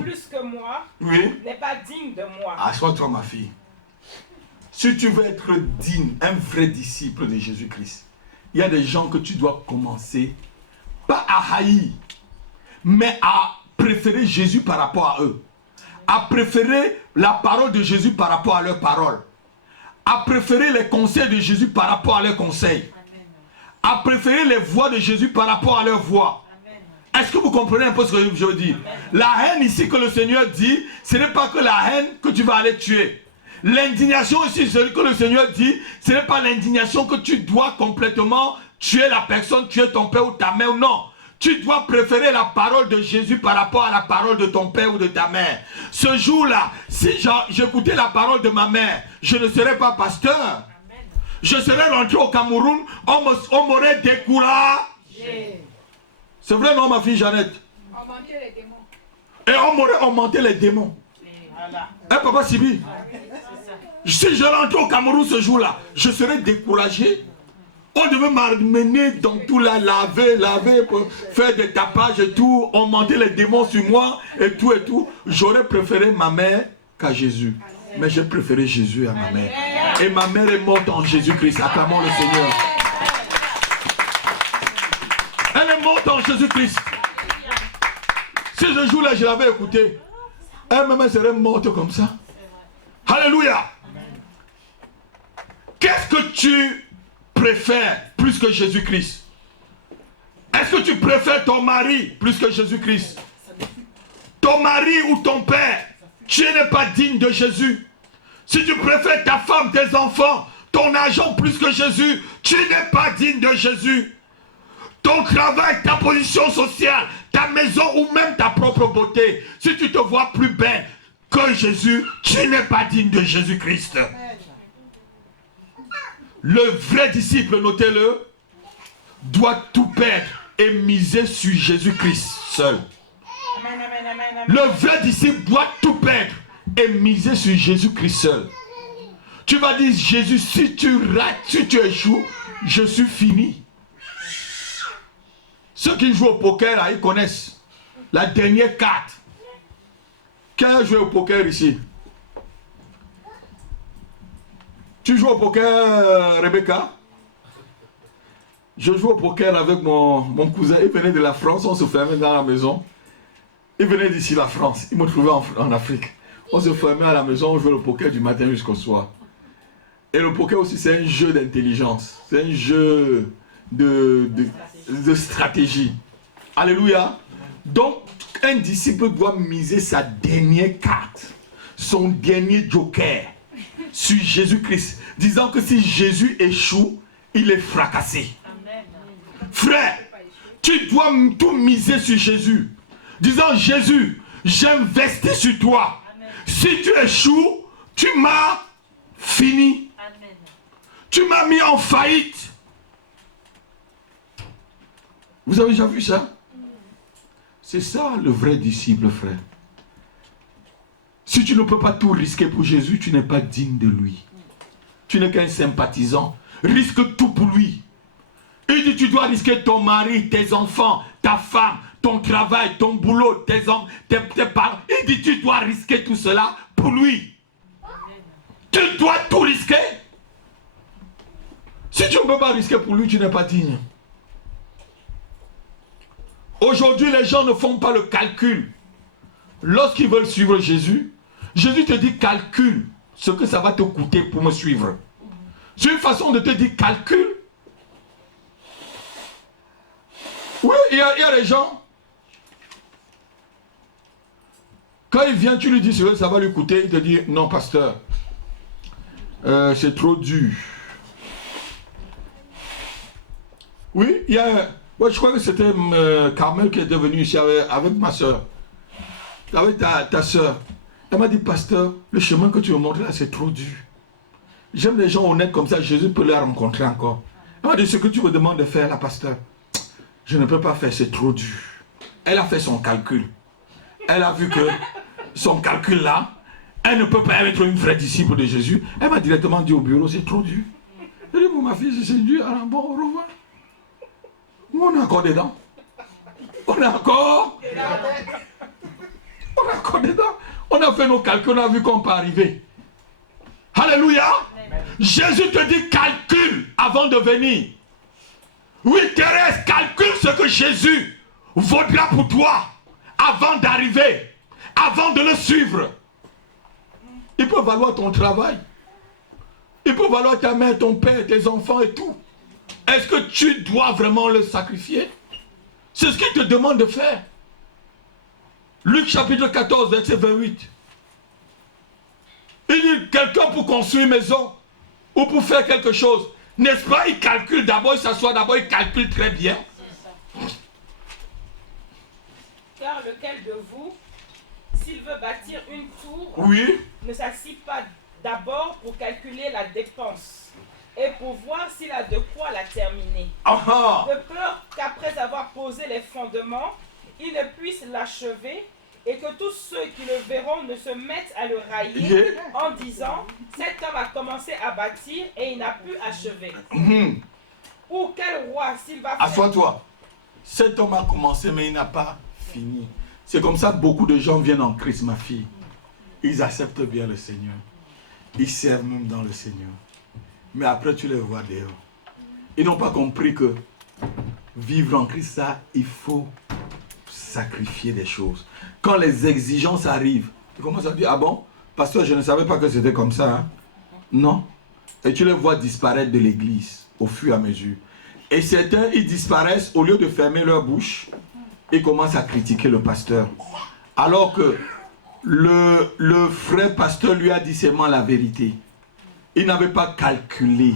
plus que moi n'est pas digne de moi. Assois-toi, ma fille. Si tu veux être digne, un vrai disciple de Jésus-Christ, il y a des gens que tu dois commencer, pas à haïr, mais à préférer Jésus par rapport à eux. À préférer la parole de Jésus par rapport à leurs paroles. À préférer les conseils de Jésus par rapport à leurs conseils. À préférer les voix de Jésus par rapport à leurs voix. Est-ce que vous comprenez un peu ce que je veux dire? La haine ici que le Seigneur dit, ce n'est pas que la haine que tu vas aller tuer. L'indignation ici, ce que le Seigneur dit, ce n'est pas l'indignation que tu dois complètement tuer la personne, tuer ton père ou ta mère, non. Tu dois préférer la parole de Jésus par rapport à la parole de ton père ou de ta mère. Ce jour-là, si j'écoutais la parole de ma mère, je ne serais pas pasteur. Je serais rentré au Cameroun, on m'aurait découragé. C'est vrai, non, ma fille Jeannette? On mentait les démons. Et on m'aurait augmenté les démons. Voilà. Hein, papa Sibi? Si je rentre au Cameroun ce jour-là, je serais découragé. On devait m'amener dans tout là, laver, faire des tapages et tout, augmenter les démons sur moi et tout et tout. J'aurais préféré ma mère qu'à Jésus. Mais j'ai préféré Jésus à ma mère. Et ma mère est morte en Jésus-Christ. Acclamons le Seigneur. Elle est morte en Jésus-Christ. Si ce jour-là, je l'avais écouté, elle-même serait morte comme ça. Alléluia. Qu'est-ce que tu préfères plus que Jésus-Christ? Est-ce que tu préfères ton mari plus que Jésus-Christ? Ton mari ou ton père, tu n'es pas digne de Jésus. Si tu préfères ta femme, tes enfants, ton argent plus que Jésus, tu n'es pas digne de Jésus. Ton travail, ta position sociale, ta maison ou même ta propre beauté, si tu te vois plus belle que Jésus, tu n'es pas digne de Jésus-Christ. Le vrai disciple, notez-le, doit tout perdre et miser sur Jésus-Christ seul. Le vrai disciple doit tout perdre et miser sur Jésus-Christ seul. Tu vas dire, Jésus, si tu rates, si tu échoues, je suis fini. Ceux qui jouent au poker, là, ils connaissent la dernière carte. Qui a joué au poker ici? Tu joues au poker, Rebecca? Je joue au poker avec mon cousin. Il venait de la France, on se fermait dans la maison. Il venait d'ici, la France. Il me trouvait en Afrique. On se fermait à la maison, on jouait au poker du matin jusqu'au soir. Et le poker aussi, c'est un jeu d'intelligence. C'est un jeu de stratégie. Alléluia. Donc, un disciple doit miser sa dernière carte, son dernier joker, sur Jésus-Christ, disant que si Jésus échoue, il est fracassé. Amen. Frère, tu dois tout miser sur Jésus, disant, Jésus, j'investis sur toi. Amen. Si tu échoues, tu m'as fini. Amen. Tu m'as mis en faillite. Vous avez déjà vu ça? C'est ça le vrai disciple, frère. Si tu ne peux pas tout risquer pour Jésus, tu n'es pas digne de lui. Tu n'es qu'un sympathisant. Risque tout pour lui. Il dit, tu dois risquer ton mari, tes enfants, ta femme, ton travail, ton boulot, tes hommes, tes parents. Il dit, tu dois risquer tout cela pour lui. Tu dois tout risquer. Si tu ne peux pas risquer pour lui, tu n'es pas digne. Aujourd'hui, les gens ne font pas le calcul. Lorsqu'ils veulent suivre Jésus, Jésus te dit calcule ce que ça va te coûter pour me suivre. C'est une façon de te dire calcule. Oui, il y a des gens. Quand il vient, tu lui dis ce que ça va lui coûter. Il te dit non, pasteur, c'est trop dur. Oui, il y a. Ouais, je crois que c'était Carmel qui était venu ici avec ma soeur. Avec ta soeur. Elle m'a dit, pasteur, le chemin que tu me montres là, c'est trop dur. J'aime les gens honnêtes comme ça, Jésus peut les rencontrer encore. Elle m'a dit, ce que tu me demandes de faire là, pasteur, je ne peux pas faire, c'est trop dur. Elle a fait son calcul. Elle a vu que son calcul là, elle ne peut pas être une vraie disciple de Jésus. Elle m'a directement dit au bureau, c'est trop dur. Elle dit, ma fille, c'est dur, alors bon, au revoir. Nous, on est encore dedans. On est encore dedans. On a fait nos calculs, on a vu qu'on peut arriver. Alléluia. Jésus te dit calcule avant de venir. Oui, Thérèse, calcule ce que Jésus vaudra pour toi avant d'arriver, avant de le suivre. Il peut valoir ton travail. Il peut valoir ta mère, ton père, tes enfants et tout. Est-ce que tu dois vraiment le sacrifier? C'est ce qu'il te demande de faire. Luc chapitre 14, verset 28. Il dit, quelqu'un pour construire une maison ou pour faire quelque chose, n'est-ce pas? Il calcule d'abord, il s'assoit d'abord, il calcule très bien. Car lequel de vous, s'il veut bâtir une tour, oui, ne s'assit pas d'abord pour calculer la dépense et pour voir s'il a de quoi la terminer. De peur qu'après avoir posé les fondements, il ne puisse l'achever et que tous ceux qui le verront ne se mettent à le railler en disant « Cet homme a commencé à bâtir et il n'a pu achever. Ou quel roi, s'il va faire... Assois-toi. Cet homme a commencé mais il n'a pas fini. C'est comme ça que beaucoup de gens viennent en Christ, ma fille. Ils acceptent bien le Seigneur. Ils servent même dans le Seigneur. Mais après tu les vois dehors. Ils n'ont pas compris que vivre en Christ, ça, il faut sacrifier des choses. Quand les exigences arrivent, ils commencent à dire, ah bon, pasteur, je ne savais pas que c'était comme ça. Hein? Non. Et tu les vois disparaître de l'église au fur et à mesure. Et certains, ils disparaissent, au lieu de fermer leur bouche, ils commencent à critiquer le pasteur. Alors que le frère pasteur lui a dit seulement la vérité. Il n'avait pas calculé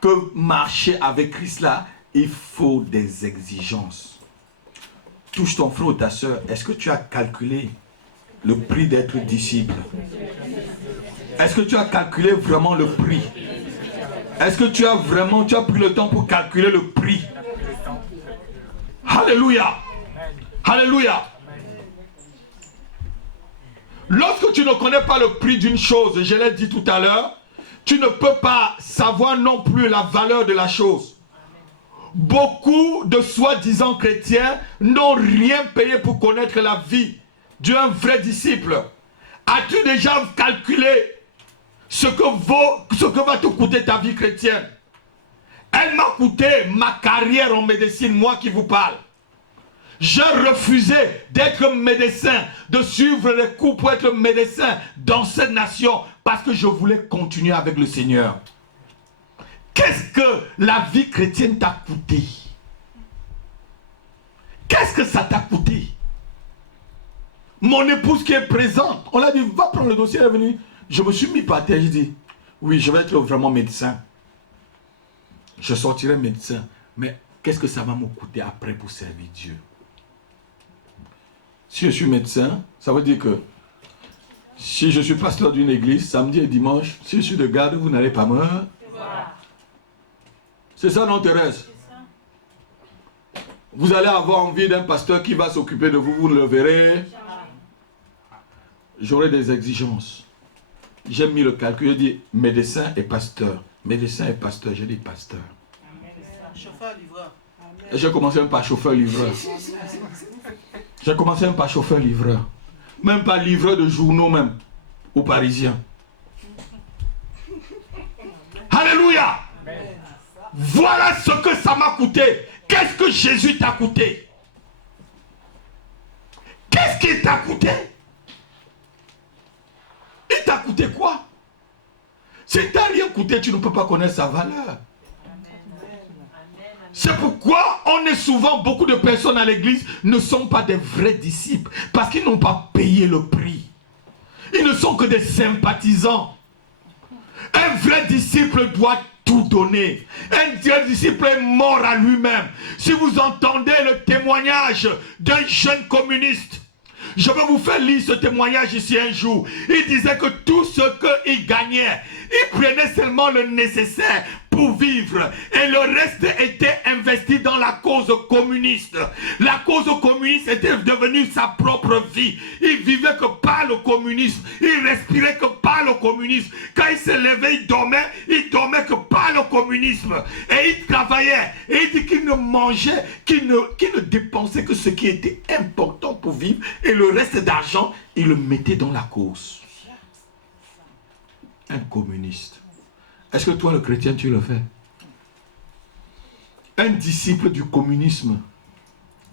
que marcher avec Christ là, il faut des exigences. Touche ton frère ou ta soeur, est-ce que tu as calculé le prix d'être disciple? Est-ce que tu as calculé vraiment le prix? Est-ce que tu as pris le temps pour calculer le prix? Alléluia! Alléluia! Lorsque tu ne connais pas le prix d'une chose, je l'ai dit tout à l'heure, tu ne peux pas savoir non plus la valeur de la chose. Beaucoup de soi-disant chrétiens n'ont rien payé pour connaître la vie d'un vrai disciple. As-tu déjà calculé ce que va te coûter ta vie chrétienne? Elle m'a coûté ma carrière en médecine, moi qui vous parle. J'ai refusé d'être médecin, de suivre les cours pour être médecin dans cette nation parce que je voulais continuer avec le Seigneur. Qu'est-ce que la vie chrétienne t'a coûté? Qu'est-ce que ça t'a coûté? Mon épouse qui est présente, on l'a dit, va prendre le dossier, elle est venue. Je me suis mis par terre, j'ai dit, oui, je vais être vraiment médecin. Je sortirai médecin. Mais qu'est-ce que ça va me coûter après pour servir Dieu? Si je suis médecin, ça veut dire que si je suis pasteur d'une église, samedi et dimanche, si je suis de garde, vous n'allez pas me... C'est ça, non, Thérèse? Vous allez avoir envie d'un pasteur qui va s'occuper de vous, vous le verrez. J'aurai des exigences. J'ai mis le calcul, j'ai dit médecin et pasteur. Médecin et pasteur, j'ai dit pasteur. Chauffeur-livreur. J'ai commencé même par chauffeur-livreur. J'ai commencé même par chauffeur-livreur. Même pas livreur de journaux même, aux Parisiens. Alléluia! Voilà ce que ça m'a coûté. Qu'est-ce que Jésus t'a coûté? Qu'est-ce qu'il t'a coûté? Il t'a coûté quoi? Si il t'a rien coûté, tu ne peux pas connaître sa valeur. C'est pourquoi on est souvent, beaucoup de personnes à l'église ne sont pas des vrais disciples. Parce qu'ils n'ont pas payé le prix. Ils ne sont que des sympathisants. Un vrai disciple doit tout donner. Un vrai disciple est mort à lui-même. Si vous entendez le témoignage d'un jeune communiste, je vais vous faire lire ce témoignage ici un jour. Il disait que tout ce qu'il gagnait, il prenait seulement le nécessaire pour vivre. Et le reste était investi dans la cause communiste. La cause communiste était devenue sa propre vie. Il vivait que par le communisme. Il respirait que par le communisme. Quand il se levait, il dormait que par le communisme. Et il travaillait. Et il dit qu'il ne mangeait, qu'il ne dépensait que ce qui était important pour vivre. Et le reste d'argent, il le mettait dans la cause. Un communiste. Est-ce que toi, le chrétien, tu le fais? Un disciple du communisme.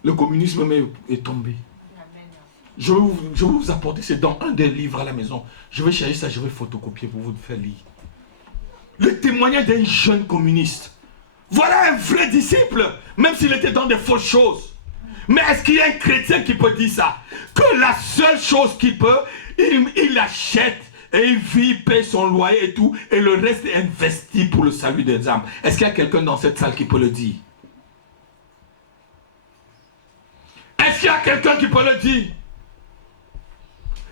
Le communisme est tombé. Je vais vous apporter, c'est dans un des livres à la maison. Je vais chercher ça, je vais photocopier pour vous faire lire. Le témoignage d'un jeune communiste. Voilà un vrai disciple, même s'il était dans des fausses choses. Mais est-ce qu'il y a un chrétien qui peut dire ça? Que la seule chose qu'il peut, il achète et il vit, il paye son loyer et tout, et le reste est investi pour le salut des âmes. Est-ce qu'il y a quelqu'un dans cette salle qui peut le dire? Est-ce qu'il y a quelqu'un qui peut le dire?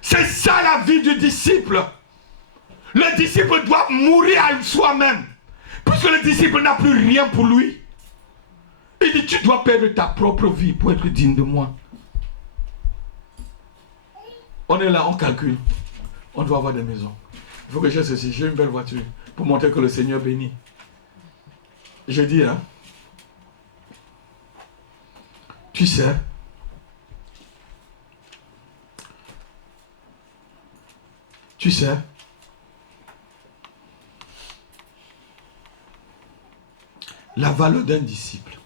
C'est ça la vie du disciple. Le disciple doit mourir à soi-même. Puisque le disciple n'a plus rien pour lui. Il dit, tu dois perdre ta propre vie pour être digne de moi. On est là, on calcule. On doit avoir des maisons. Il faut que j'ai ceci, j'ai une belle voiture. Pour montrer que le Seigneur bénit. Je dis, hein. Tu sais. Tu sais. La valeur d'un disciple.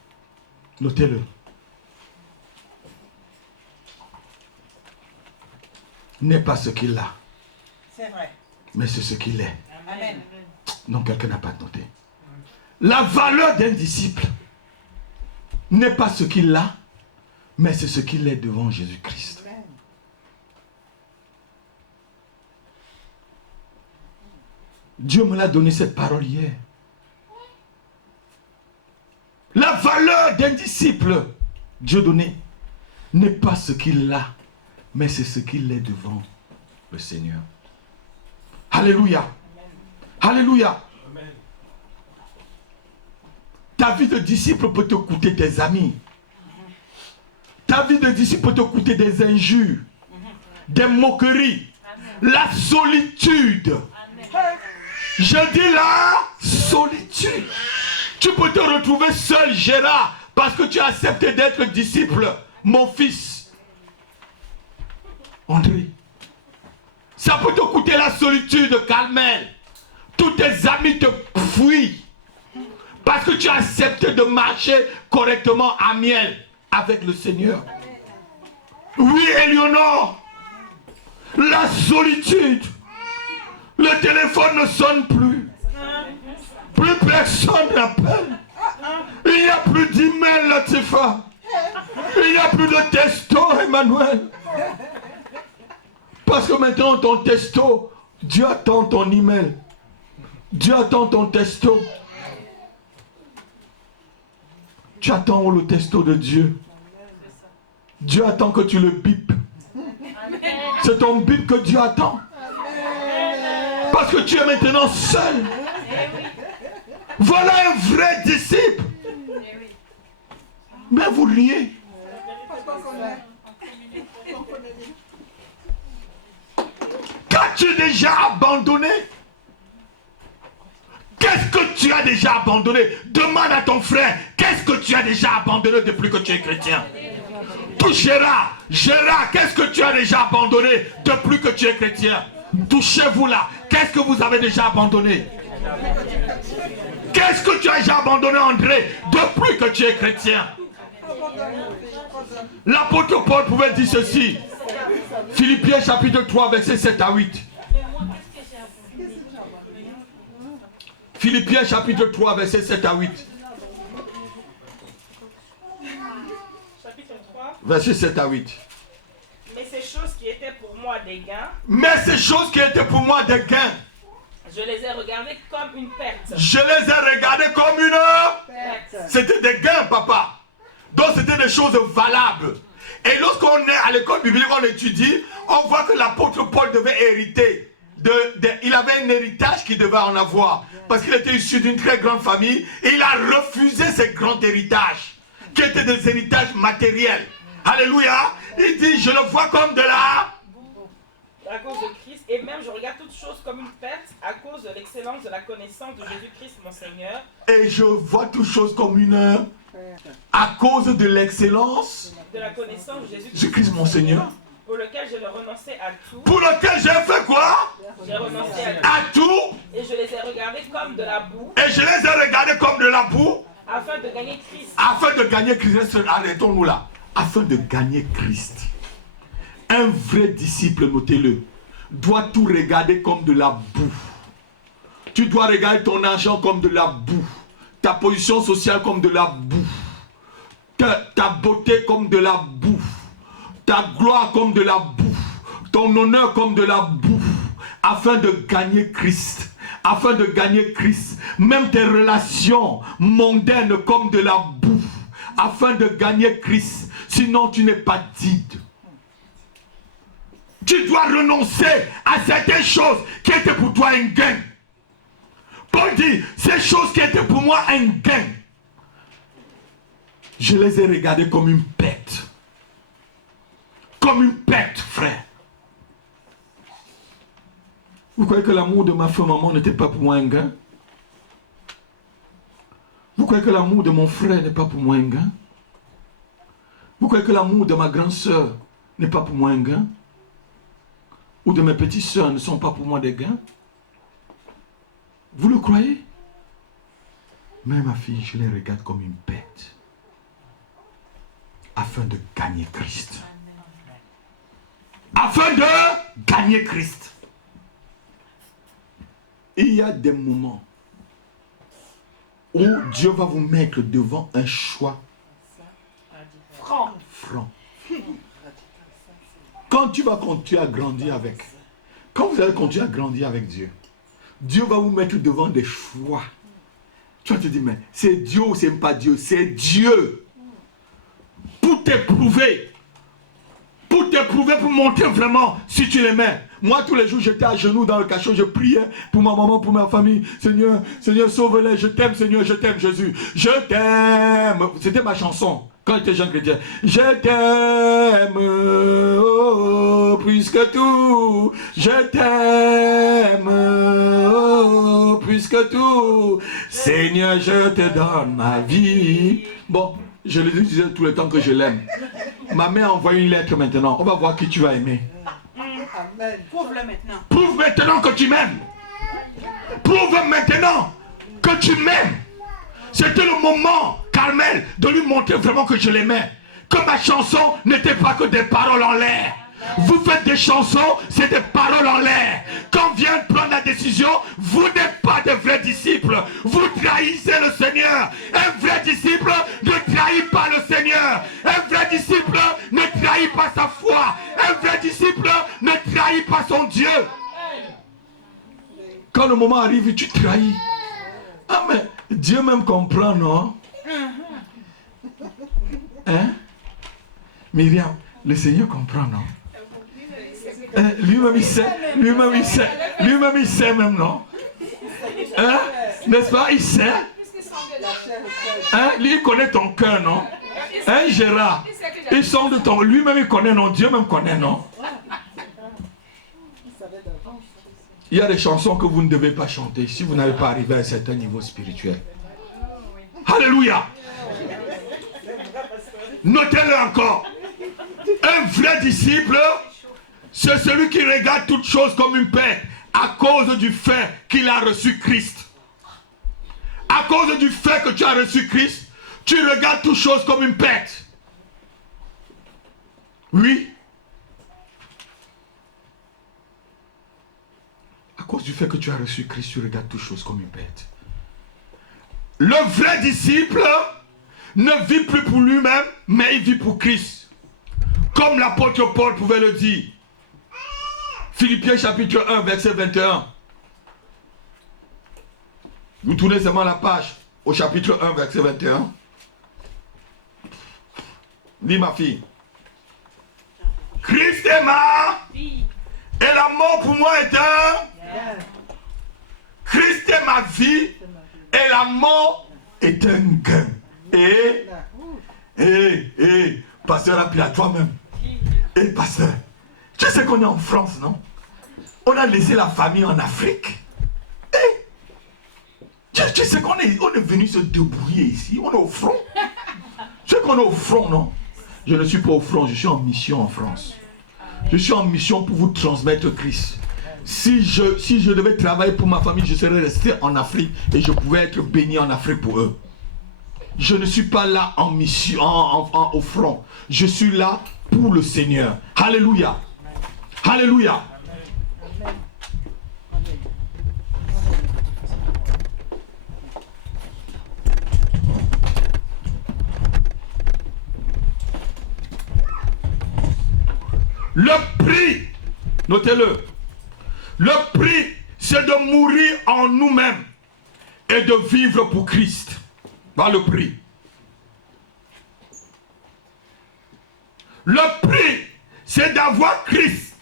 Notez-le. N'est pas ce qu'il a. C'est vrai. Mais c'est ce qu'il est. Amen. Non, quelqu'un n'a pas noté. La valeur d'un disciple n'est pas ce qu'il a, mais c'est ce qu'il est devant Jésus-Christ. Dieu me l'a donné cette parole hier. La valeur d'un disciple, Dieu donné, n'est pas ce qu'il a, mais c'est ce qu'il est devant le Seigneur. Alléluia. Amen. Alléluia. Amen. Ta vie de disciple peut te coûter tes amis. Ta vie de disciple peut te coûter des injures, des moqueries, la solitude. Je dis la solitude. Tu peux te retrouver seul, Gérard, parce que tu as accepté d'être disciple, mon fils. André. Ça peut te coûter la solitude, Carmel. Tous tes amis te fuient. Parce que tu as accepté de marcher correctement à miel avec le Seigneur. Oui, Éléonore. La solitude. Le téléphone ne sonne plus. Plus personne n'appelle. Il n'y a plus d'email, Latifa. Il n'y a plus de texto, Emmanuel. Parce que maintenant, ton texto, Dieu attend ton email. Dieu attend ton texto. Tu attends le texto de Dieu. Dieu attend que tu le bipes. C'est ton bip que Dieu attend. Parce que tu es maintenant seul. Voilà un vrai disciple. Mais vous riez. Qu'as-tu déjà abandonné? Qu'est-ce que tu as déjà abandonné? Demande à ton frère, qu'est-ce que tu as déjà abandonné depuis que tu es chrétien? Tout Gérard, qu'est-ce que tu as déjà abandonné depuis que tu es chrétien? Touchez-vous là, qu'est-ce que vous avez déjà abandonné? Qu'est-ce que tu as déjà abandonné, André, depuis que tu es chrétien? L'apôtre Paul pouvait dire ceci. Philippiens chapitre 3, versets 7 à 8. Philippiens chapitre 3, versets 7 à 8. Chapitre 3. Versets 7 à 8. Mais ces choses qui étaient pour moi des gains. Mais ces choses qui étaient pour moi des gains. Je les ai regardées comme une perte. Je les ai regardées comme une perte. C'était des gains, papa. Donc c'était des choses valables. Et lorsqu'on est à l'école biblique, on étudie, on voit que l'apôtre Paul devait hériter. Il avait un héritage qu'il devait en avoir. Parce qu'il était issu d'une très grande famille. Et il a refusé ces grands héritages. Qui étaient des héritages matériels. Alléluia. Il dit, je le vois comme de la... à cause de Christ, et même je regarde toutes choses comme une perte à cause de l'excellence de la connaissance de Jésus-Christ mon Seigneur. Et je vois toutes choses comme une... À cause de l'excellence de la connaissance de Jésus-Christ mon Seigneur. Pour lequel je le renonçais à tout. Pour lequel j'ai fait quoi? J'ai renoncé à tout. Et je les ai regardés comme de la boue. Et je les ai regardés comme de la boue. Afin de gagner Christ. Afin de gagner Christ. Arrêtons-nous là. Afin de gagner Christ. Un vrai disciple, notez-le, doit tout regarder comme de la boue. Tu dois regarder ton argent comme de la boue. Ta position sociale comme de la boue. Ta beauté comme de la boue. Ta gloire comme de la boue. Ton honneur comme de la boue. Afin de gagner Christ. Afin de gagner Christ. Même tes relations mondaines comme de la boue. Afin de gagner Christ. Sinon tu n'es pas digne. Tu dois renoncer à certaines choses qui étaient pour toi un gain. Paul dit, ces choses qui étaient pour moi un gain, je les ai regardées comme une perte. Comme une perte, frère. Vous croyez que l'amour de ma femme maman n'était pas pour moi un gain? Vous croyez que l'amour de mon frère n'est pas pour moi un gain? Vous croyez que l'amour de ma grande sœur n'est pas pour moi un gain? Ou de mes petites sœurs ne sont pas pour moi des gains? Vous le croyez? Mais ma fille, je les regarde comme une bête. Afin de gagner Christ. Afin de gagner Christ. Il y a des moments où Dieu va vous mettre devant un choix franc. Quand tu vas continuer à grandir avec, quand vous allez continuer à grandir avec Dieu, Dieu va vous mettre devant des choix. Tu vas te dire, mais c'est Dieu ou c'est pas Dieu? C'est Dieu. Pour t'éprouver. Pour t'éprouver, pour montrer vraiment si tu l'aimais. Moi, tous les jours, j'étais à genoux dans le cachot, je priais pour ma maman, pour ma famille. Seigneur, Seigneur, sauve-les. Je t'aime, Seigneur, je t'aime, Jésus. Je t'aime. C'était ma chanson. Quand j'étais jeune chrétien, je t'aime, oh, plus que tout, je t'aime, oh, plus que tout, Seigneur, je te donne ma vie. Bon, je le dis tout le temps que je l'aime. Ma mère a envoyé une lettre maintenant, on va voir qui tu vas aimer. Amen. Prouve-le maintenant. Prouve maintenant que tu m'aimes. Prouve maintenant que tu m'aimes. C'était le moment, Carmel, de lui montrer vraiment que je l'aimais. Que ma chanson n'était pas que des paroles en l'air. Vous faites des chansons, c'est des paroles en l'air. Quand vient de prendre la décision, vous n'êtes pas de vrais disciples. Vous trahissez le Seigneur. Un vrai disciple ne trahit pas le Seigneur. Un vrai disciple ne trahit pas sa foi. Un vrai disciple ne trahit pas son Dieu. Quand le moment arrive, tu trahis. Ah mais Dieu même comprend, non? Hein? Myriam, le Seigneur comprend, non? Lui-même il sait, lui-même il sait, lui-même il sait même, non? Hein? N'est-ce pas? Il sait. Hein? Lui il connaît ton cœur, non? Hein, Gérard? Il sonde ton... Lui-même il connaît, non? Dieu même connaît, non? Il y a des chansons que vous ne devez pas chanter si vous n'avez pas arrivé à un certain niveau spirituel. Alléluia. Notez-le encore. Un vrai disciple, c'est celui qui regarde toutes choses comme une perte à cause du fait qu'il a reçu Christ. À cause du fait que tu as reçu Christ, tu regardes toutes choses comme une perte. Oui. À cause du fait que tu as reçu Christ, tu regardes toutes choses comme une perte. Le vrai disciple ne vit plus pour lui-même, mais il vit pour Christ. Comme l'apôtre Paul pouvait le dire. Philippiens chapitre 1, verset 21. Vous tournez seulement la page au chapitre 1, verset 21. Lis ma fille. Christ est mort et la mort pour moi est un... Christ est ma vie et la mort est un gain. Pasteur, appelle à toi-même. Pasteur, tu sais qu'on est en France, non? On a laissé la famille en Afrique. Tu sais qu'on est venu se débrouiller ici. On est au front. Tu sais qu'on est au front, non? Je ne suis pas au front, je suis en mission en France. Je suis en mission pour vous transmettre Christ. Si je devais travailler pour ma famille, je serais resté en Afrique et je pouvais être béni en Afrique pour eux. Je ne suis pas là en mission, au front. Je suis là pour le Seigneur. Alléluia. Alléluia. Le prix, notez-le, le prix, c'est de mourir en nous-mêmes et de vivre pour Christ. Voilà le prix. Le prix, c'est d'avoir Christ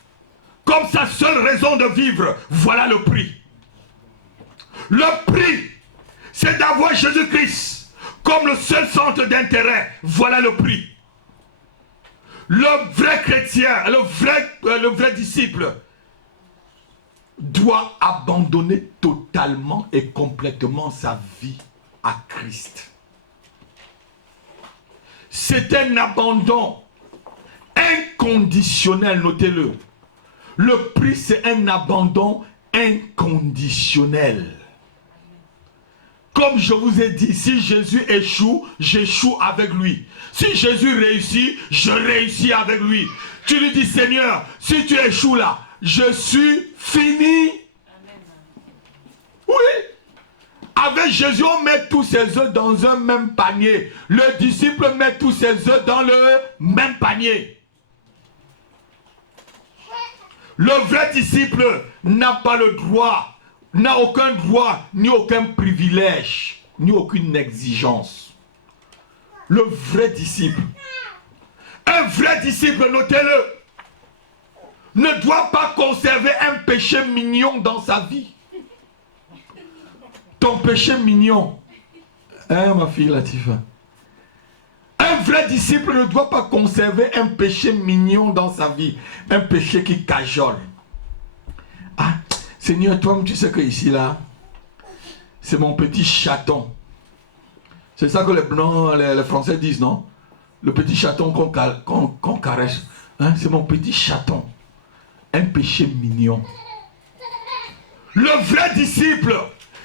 comme sa seule raison de vivre. Voilà le prix. Le prix, c'est d'avoir Jésus-Christ comme le seul centre d'intérêt. Voilà le prix. Le vrai chrétien, le vrai disciple doit abandonner totalement et complètement sa vie à Christ. C'est un abandon inconditionnel, notez-le. Le prix, c'est un abandon inconditionnel. Comme je vous ai dit, si Jésus échoue, j'échoue avec lui. Si Jésus réussit, je réussis avec lui. Tu lui dis, Seigneur, si tu échoues là, je suis fini. Oui. Avec Jésus, on met tous ses œufs dans un même panier. Le disciple met tous ses œufs dans le même panier. Le vrai disciple n'a pas le droit, n'a aucun droit, ni aucun privilège, ni aucune exigence. Le vrai disciple, un vrai disciple, notez-le, ne doit pas conserver un péché mignon dans sa vie. Ton péché mignon, hein ma fille Latifa? Un vrai disciple ne doit pas conserver un péché mignon dans sa vie, un péché qui cajole. Ah, Seigneur, toi, tu sais que ici, là, c'est mon petit chaton. C'est ça que les Blancs, les Français disent, non? Le petit chaton qu'on caresse. Hein? C'est mon petit chaton. Un péché mignon. Le vrai disciple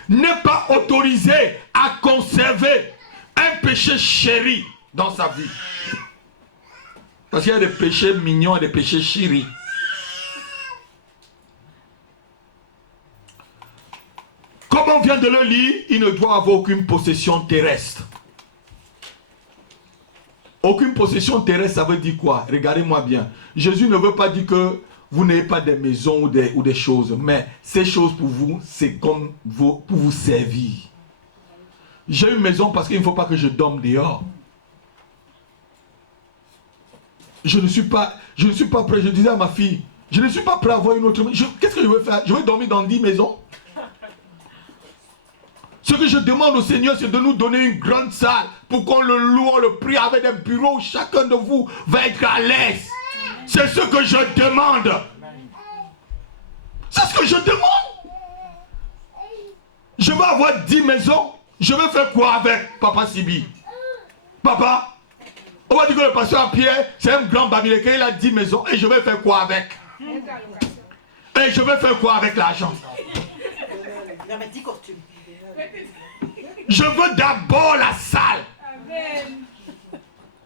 n'est pas autorisé à conserver un péché chéri dans sa vie. Parce qu'il y a des péchés mignons et des péchés chéris. Comme on vient de le lire, il ne doit avoir aucune possession terrestre. Aucune possession terrestre, ça veut dire quoi? Regardez-moi bien. Jésus ne veut pas dire que vous n'avez pas des maisons ou des choses. Mais ces choses pour vous, c'est comme pour vous servir. J'ai une maison parce qu'il ne faut pas que je dorme dehors. Je ne suis pas prêt. Je disais à ma fille, je ne suis pas prêt à avoir une autre maison. Qu'est-ce que je veux faire? Je veux dormir dans 10 maisons. Ce que je demande au Seigneur, c'est de nous donner une grande salle pour qu'on le loue, on le prie avec un bureau où chacun de vous va être à l'aise. C'est ce que je demande. C'est ce que je demande. Je veux avoir 10 maisons. Je veux faire quoi avec Papa Sibi? Papa, on va dire que le pasteur Pierre, c'est un grand Bamileke, il a 10 maisons. Et je vais faire quoi avec? Et je vais faire quoi avec l'argent? Je veux d'abord la salle.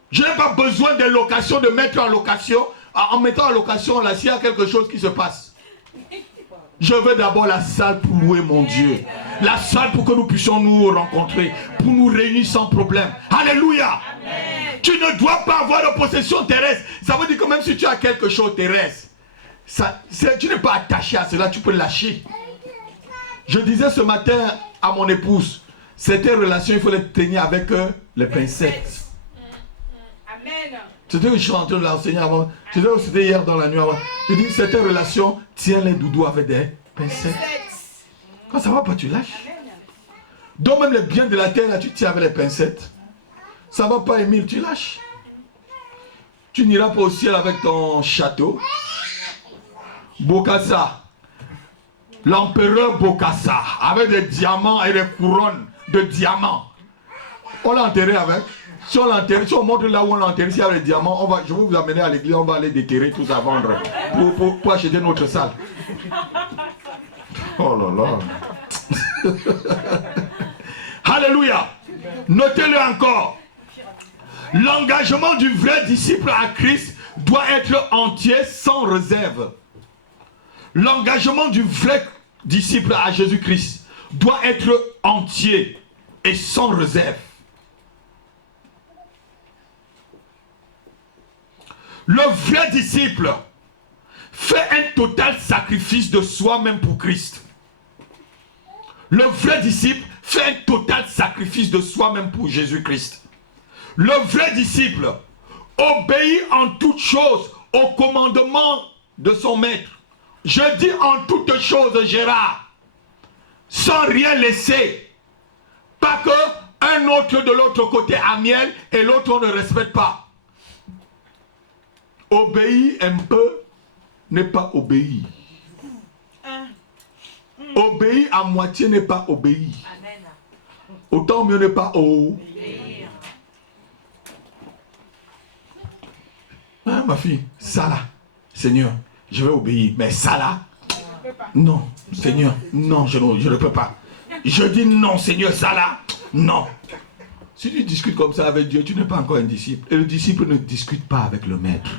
Je n'ai pas besoin de location, de mettre en location. En mettant en location, là, s'il y a quelque chose qui se passe. Je veux d'abord la salle pour louer mon Dieu. La salle pour que nous puissions nous rencontrer. Pour nous réunir sans problème. Alléluia. Amen. Tu ne dois pas avoir de possession terrestre. Ça veut dire que même si tu as quelque chose terrestre, tu n'es pas attaché à cela, tu peux lâcher. Je disais ce matin à mon épouse, certaines relations, il faut les tenir avec les pincettes. Amen. C'était que je suis en train de l'enseigner avant. C'était hier dans la nuit avant. Je dis, certaines relations, tiens les doudous avec des pincettes. Quand ça va pas, tu lâches. Donc même les biens de la terre, là, tu tiens avec les pincettes. Ça va pas, Émile, tu lâches. Tu n'iras pas au ciel avec ton château. Bokassa. l'empereur Bokassa, avec des diamants et des couronnes de diamants. On l'a enterré avec. Si on l'enterre, si on montre là où on l'a enterré, s'il y a les diamants, je vais vous amener à l'église, on va aller déterrer tout ça, vendre pour acheter notre salle. Oh là là. Alléluia. Notez-le encore. L'engagement du vrai disciple à Christ doit être entier, sans réserve. L'engagement du vrai disciple à Jésus-Christ doit être entier et sans réserve. Le vrai disciple fait un total sacrifice de soi-même pour Christ. Le vrai disciple fait un total sacrifice de soi-même pour Jésus-Christ. Le vrai disciple obéit en toutes choses au commandement de son maître. Je dis en toutes choses, Gérard, sans rien laisser. Pas que un autre de l'autre côté a miel et l'autre on ne respecte pas. Obéir un peu n'est pas obéir. Obéir à moitié n'est pas obéir. Autant mieux n'est pas obéir. Ah, ma fille, ça là, Seigneur, je vais obéir. Mais ça là, non, Seigneur, non, je ne peux pas. Je dis non, Seigneur, ça là, non. Si tu discutes comme ça avec Dieu, tu n'es pas encore un disciple. Et le disciple ne discute pas avec le maître.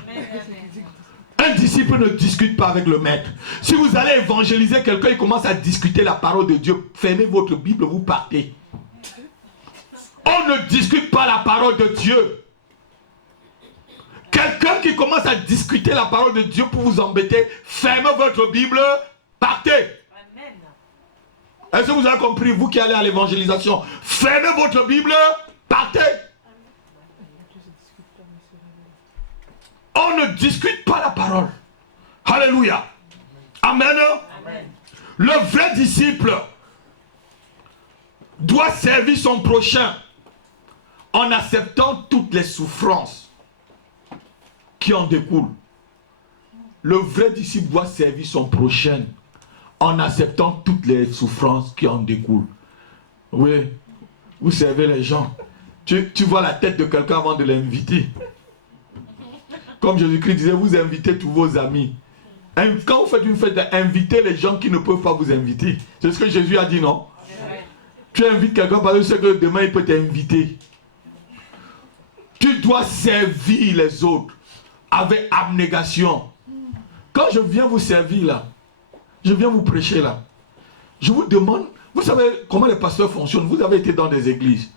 Un disciple ne discute pas avec le maître. Si vous allez évangéliser quelqu'un, il commence à discuter la parole de Dieu. Fermez votre Bible, vous partez. On ne discute pas la parole de Dieu. Quelqu'un qui commence à discuter la parole de Dieu pour vous embêter, fermez votre Bible, partez. Est-ce que vous avez compris, vous qui allez à l'évangélisation? Fermez votre Bible, partez. On ne discute pas la parole. Alléluia. Amen. Amen. Le vrai disciple doit servir son prochain en acceptant toutes les souffrances qui en découlent. Le vrai disciple doit servir son prochain en acceptant toutes les souffrances qui en découlent. Oui, vous servez les gens. Tu vois la tête de quelqu'un avant de l'inviter. Comme Jésus-Christ disait, vous invitez tous vos amis. Quand vous faites une fête, invitez les gens qui ne peuvent pas vous inviter. C'est ce que Jésus a dit, non? Tu invites quelqu'un parce que tu sais que demain il peut t'inviter. Tu dois servir les autres avec abnégation. Quand je viens vous servir là, je viens vous prêcher là, je vous demande, vous savez comment les pasteurs fonctionnent? Vous avez été dans des églises.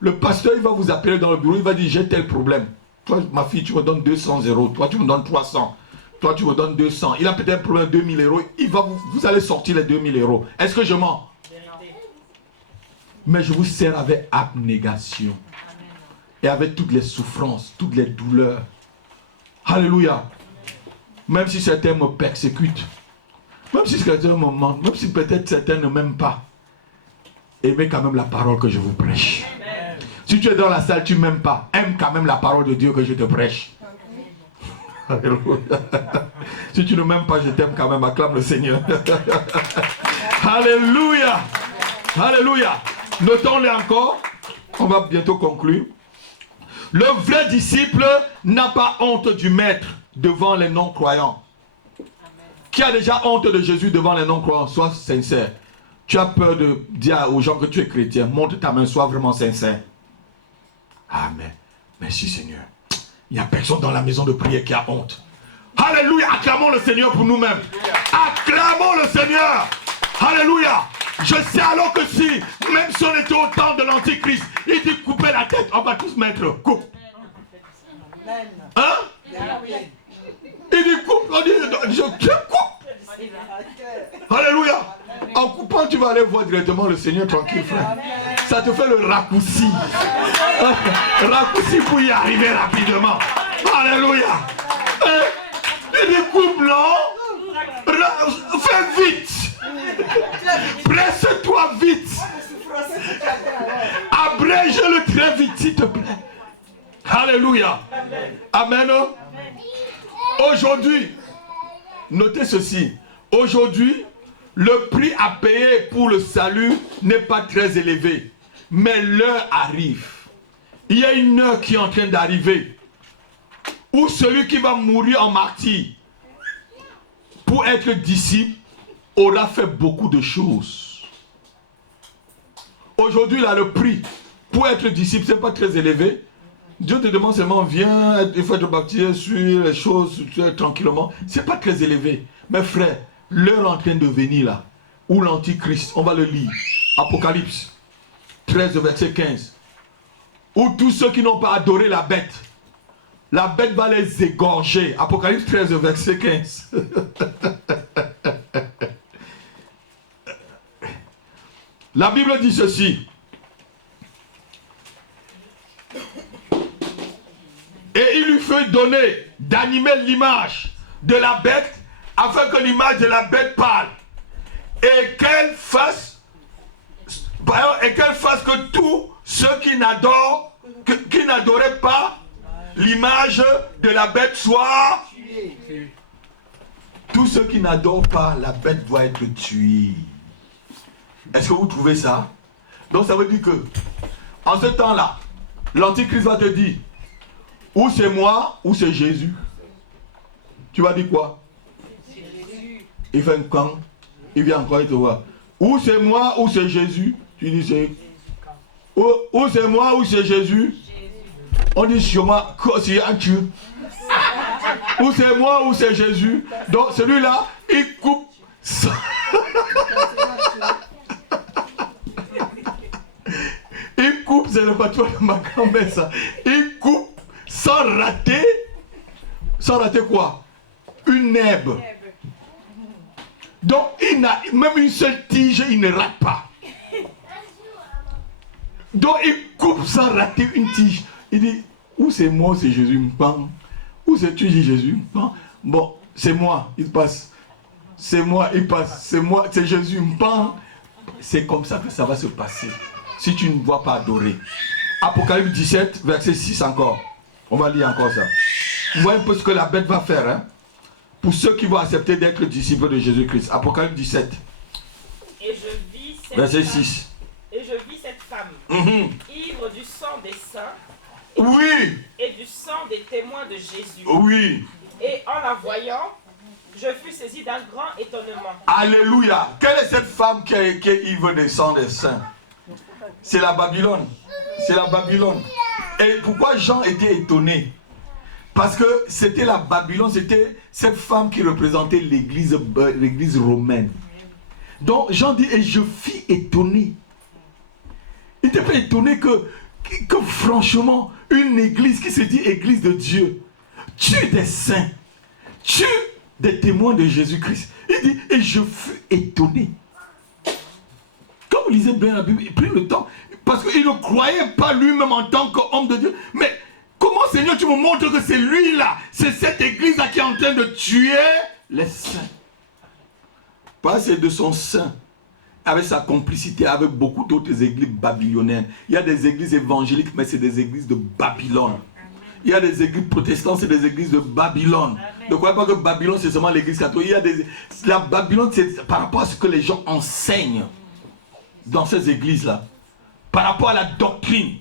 Le pasteur il va vous appeler dans le bureau, il va dire j'ai tel problème. Toi ma fille tu me donnes 200 €, toi tu me donnes 300, toi tu me donnes 200. Il a peut-être un problème de 2000 €, vous allez sortir les 2000 €. Est-ce que je mens? Mais je vous sers avec abnégation. Et avec toutes les souffrances, toutes les douleurs. Alléluia. Même si certains me persécutent, même si certains me mentent, même si peut-être certains ne m'aiment pas, aimez quand même la parole que je vous prêche. Amen. Si tu es dans la salle, tu ne m'aimes pas, aime quand même la parole de Dieu que je te prêche. Alléluia. Si tu ne m'aimes pas, je t'aime quand même, acclame le Seigneur. Alléluia. Alléluia. Notons-le encore, on va bientôt conclure. Le vrai disciple n'a pas honte du maître devant les non-croyants. Qui a déjà honte de Jésus devant les non-croyants? Sois sincère. Tu as peur de dire aux gens que tu es chrétien. Montre ta main, sois vraiment sincère. Amen. Merci Seigneur. Il n'y a personne dans la maison de prière qui a honte. Alléluia. Acclamons le Seigneur pour nous-mêmes. Acclamons le Seigneur. Alléluia. Je sais alors que si, même si on était au temps de l'Antichrist, il dit couper la tête, on va tous mettre coupe. Hein? Il dit coupe, on dit je coupe. Alléluia. En coupant, tu vas aller voir directement le Seigneur tranquille, frère. Ça te fait le raccourci. Raccourci pour y arriver rapidement. Alléluia. Il dit coupe, non? Fais vite. Presse-toi vite. Abrège-le très vite, s'il te plaît. Alléluia. Amen. Aujourd'hui, notez ceci. Aujourd'hui, le prix à payer pour le salut n'est pas très élevé. Mais l'heure arrive. Il y a une heure qui est en train d'arriver où celui qui va mourir en martyr pour être disciple aura fait beaucoup de choses. Aujourd'hui, là, le prix pour être disciple, ce n'est pas très élevé. Dieu te demande seulement, viens, il faut te baptiser, sur les choses tranquillement. Ce n'est pas très élevé. Mais frère, l'heure est en train de venir là, où l'Antichrist, on va le lire, Apocalypse 13, verset 15, où tous ceux qui n'ont pas adoré la bête va les égorger. Apocalypse 13, verset 15. La Bible dit ceci. Et il lui fut donné d'animer l'image de la bête afin que l'image de la bête parle. Et qu'elle fasse que tous ceux qui n'adoraient pas l'image de la bête soient tués. Tous ceux qui n'adorent pas la bête doivent être tués. Est-ce que vous trouvez ça? Donc ça veut dire que en ce temps-là, l'Antichrist va te dire, ou c'est moi, ou c'est Jésus. Tu vas dire quoi? Il fait un camp, il vient encore, il te voit. Ou c'est moi, ou c'est Jésus. Tu dis c'est... Ou c'est moi, ou c'est Jésus. On dit sur moi, c'est un Dieu. Ou c'est moi, ou c'est Jésus. Donc celui-là, il coupe ça. Il coupe, c'est le patron de ma grand-mère ça. Il coupe sans rater. Sans rater quoi? Une herbe. Donc il n'a même une seule tige, il ne rate pas. Donc il coupe sans rater une tige. Il dit, ou c'est moi, ou c'est Jésus, ou c'est tu dis Jésus, bon, c'est moi, il passe. C'est moi, il passe. C'est moi, c'est Jésus, c'est comme ça que ça va se passer. Si tu ne vois pas adorer. Apocalypse 17, verset 6 encore. On va lire encore ça. Vous voyez un peu ce que la bête va faire, hein? Pour ceux qui vont accepter d'être disciples de Jésus-Christ. Apocalypse 17. Et je vis cette verset femme, 6. Et je vis cette femme, ivre du sang des saints, oui, et du sang des témoins de Jésus. Oui. Et en la voyant, je fus saisi d'un grand étonnement. Alléluia. Quelle est cette femme qui est ivre du sang des saints? C'est la Babylone. C'est la Babylone. Et pourquoi Jean était étonné? Parce que c'était la Babylone, c'était cette femme qui représentait l'église romaine. Donc Jean dit, et je fus étonné. Il n'était pas étonné que franchement, une église qui se dit église de Dieu, tue des saints, tue des témoins de Jésus-Christ. Il dit, et je fus étonné. Quand vous lisez bien la Bible, il prit le temps, parce qu'il ne croyait pas lui-même en tant qu'homme de Dieu. Mais comment, Seigneur, tu me montres que c'est lui-là, c'est cette église-là qui est en train de tuer les saints? Pas c'est de son sein, avec sa complicité avec beaucoup d'autres églises babyloniennes. Il y a des églises évangéliques, mais c'est des églises de Babylone. Il y a des églises protestantes, c'est des églises de Babylone. Ne croyez pas que Babylone, c'est seulement l'église catholique. La Babylone, c'est par rapport à ce que les gens enseignent dans ces églises-là. Par rapport à la doctrine.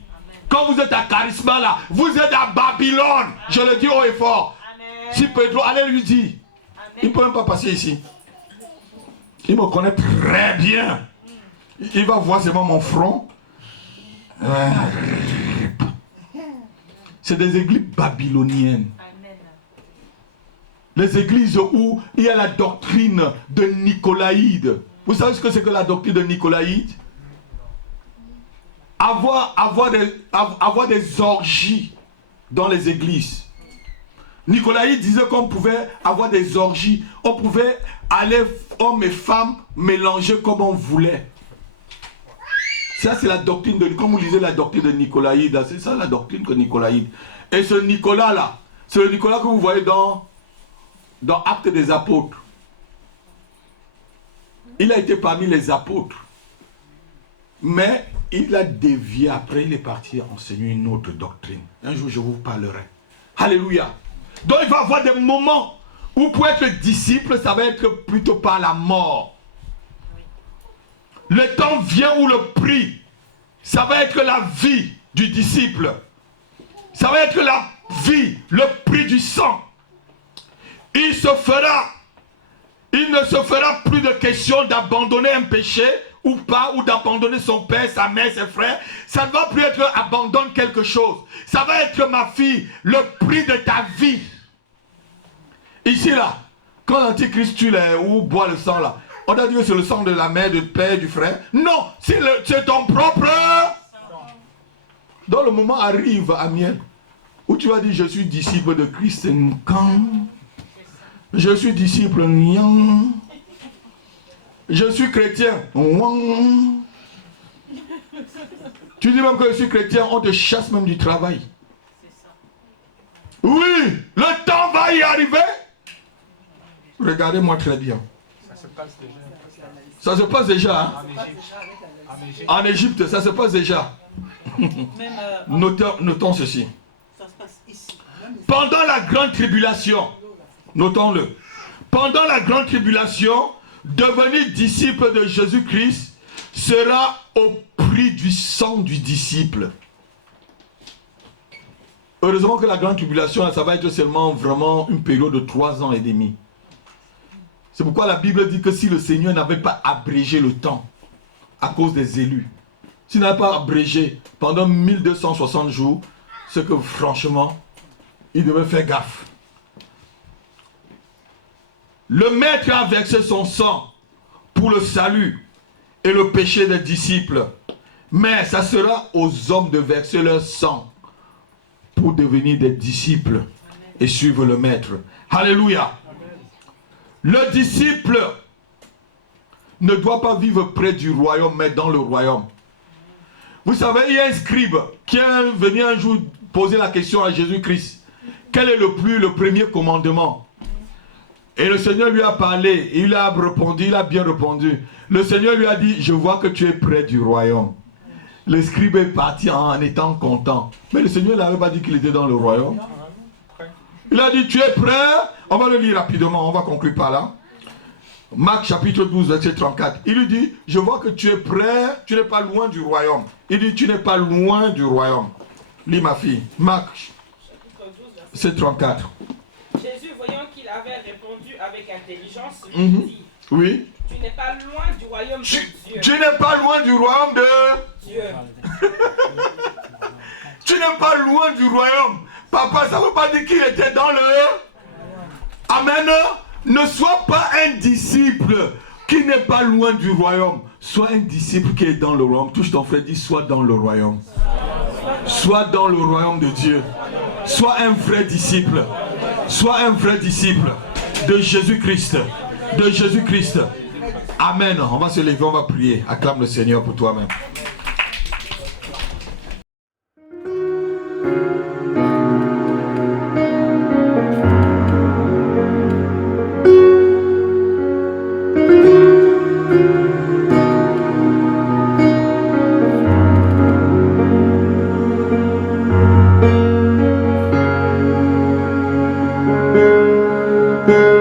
Quand vous êtes à Charisma, là, vous êtes à Babylone. Je le dis haut et fort. Si Pedro, allez lui dire. Il ne peut même pas passer ici. Il me connaît très bien. Il va voir seulement mon front. C'est des églises babyloniennes. Les églises où il y a la doctrine de Nicolaïde. Vous savez ce que c'est que la doctrine de Nicolaïde? Avoir des orgies dans les églises. Nicolaïde disait qu'on pouvait avoir des orgies. On pouvait aller, hommes et femmes, mélanger comme on voulait. Ça, c'est la doctrine de... Comme vous lisez la doctrine de Nicolaïde, c'est ça la doctrine de Nicolaïde. Et ce Nicolas-là, c'est le Nicolas que vous voyez dans Actes des Apôtres. Il a été parmi les apôtres. Mais il a dévié. Après, il est parti enseigner une autre doctrine. Un jour, je vous parlerai. Alléluia. Donc, il va y avoir des moments où pour être disciple, ça va être plutôt par la mort. Le temps vient où le prix, ça va être la vie du disciple. Ça va être la vie, le prix du sang. Il ne se fera plus de question d'abandonner un péché ou pas, ou d'abandonner son père, sa mère, ses frères. Ça ne va plus être abandonne quelque chose. Ça va être, ma fille, le prix de ta vie. Ici là, quand l'antichrist tue ou boit le sang là, on a dit que c'est le sang de la mère, du père, du frère. Non, c'est ton propre. Dans le moment arrive, Amiel, où tu vas dire je suis disciple de Christ. Je suis disciple. Je suis chrétien. Tu dis même que je suis chrétien, on te chasse même du travail. Oui, le temps va y arriver. Regardez-moi très bien. Ça se passe déjà. Hein? En Égypte, ça se passe déjà. Notons ceci. Pendant la grande tribulation, notons-le. Pendant la grande tribulation, devenir disciple de Jésus-Christ sera au prix du sang du disciple. Heureusement que la grande tribulation, ça va être seulement vraiment une période de 3 ans et demi. C'est pourquoi la Bible dit que si le Seigneur n'avait pas abrégé le temps à cause des élus, s'il n'avait pas abrégé pendant 1260 jours, c'est que franchement, il devait faire gaffe. Le maître a versé son sang pour le salut et le péché des disciples. Mais ça sera aux hommes de verser leur sang pour devenir des disciples et suivre le maître. Alléluia. Le disciple ne doit pas vivre près du royaume, mais dans le royaume. Vous savez, il y a un scribe qui est venu un jour poser la question à Jésus-Christ. Quel est le premier commandement? Et le Seigneur lui a parlé, il a répondu, il a bien répondu. Le Seigneur lui a dit, je vois que tu es près du royaume. Le scribe est parti en étant content. Mais le Seigneur n'avait pas dit qu'il était dans le royaume. Il a dit, tu es prêt? On va le lire rapidement, on va conclure par là. Marc chapitre 12, verset 34. Il lui dit, je vois que tu es prêt, tu n'es pas loin du royaume. Il dit, tu n'es pas loin du royaume. Lis ma fille. Marc, verset 34. Jésus, voyant qu'il avait répondu avec intelligence, lui dit, oui. Tu n'es pas loin du royaume de Dieu. Tu n'es pas loin du royaume de Dieu. Tu n'es pas loin du royaume. Papa, ça ne veut pas dire qu'il était dans le... Amen. Ne sois pas un disciple qui n'est pas loin du royaume. Sois un disciple qui est dans le royaume. Touche ton frère, dis sois dans le royaume. Sois dans le royaume de Dieu. Sois un vrai disciple. Sois un vrai disciple de Jésus-Christ. De Jésus-Christ. Amen. On va se lever, on va prier. Acclame le Seigneur pour toi-même. Thank you.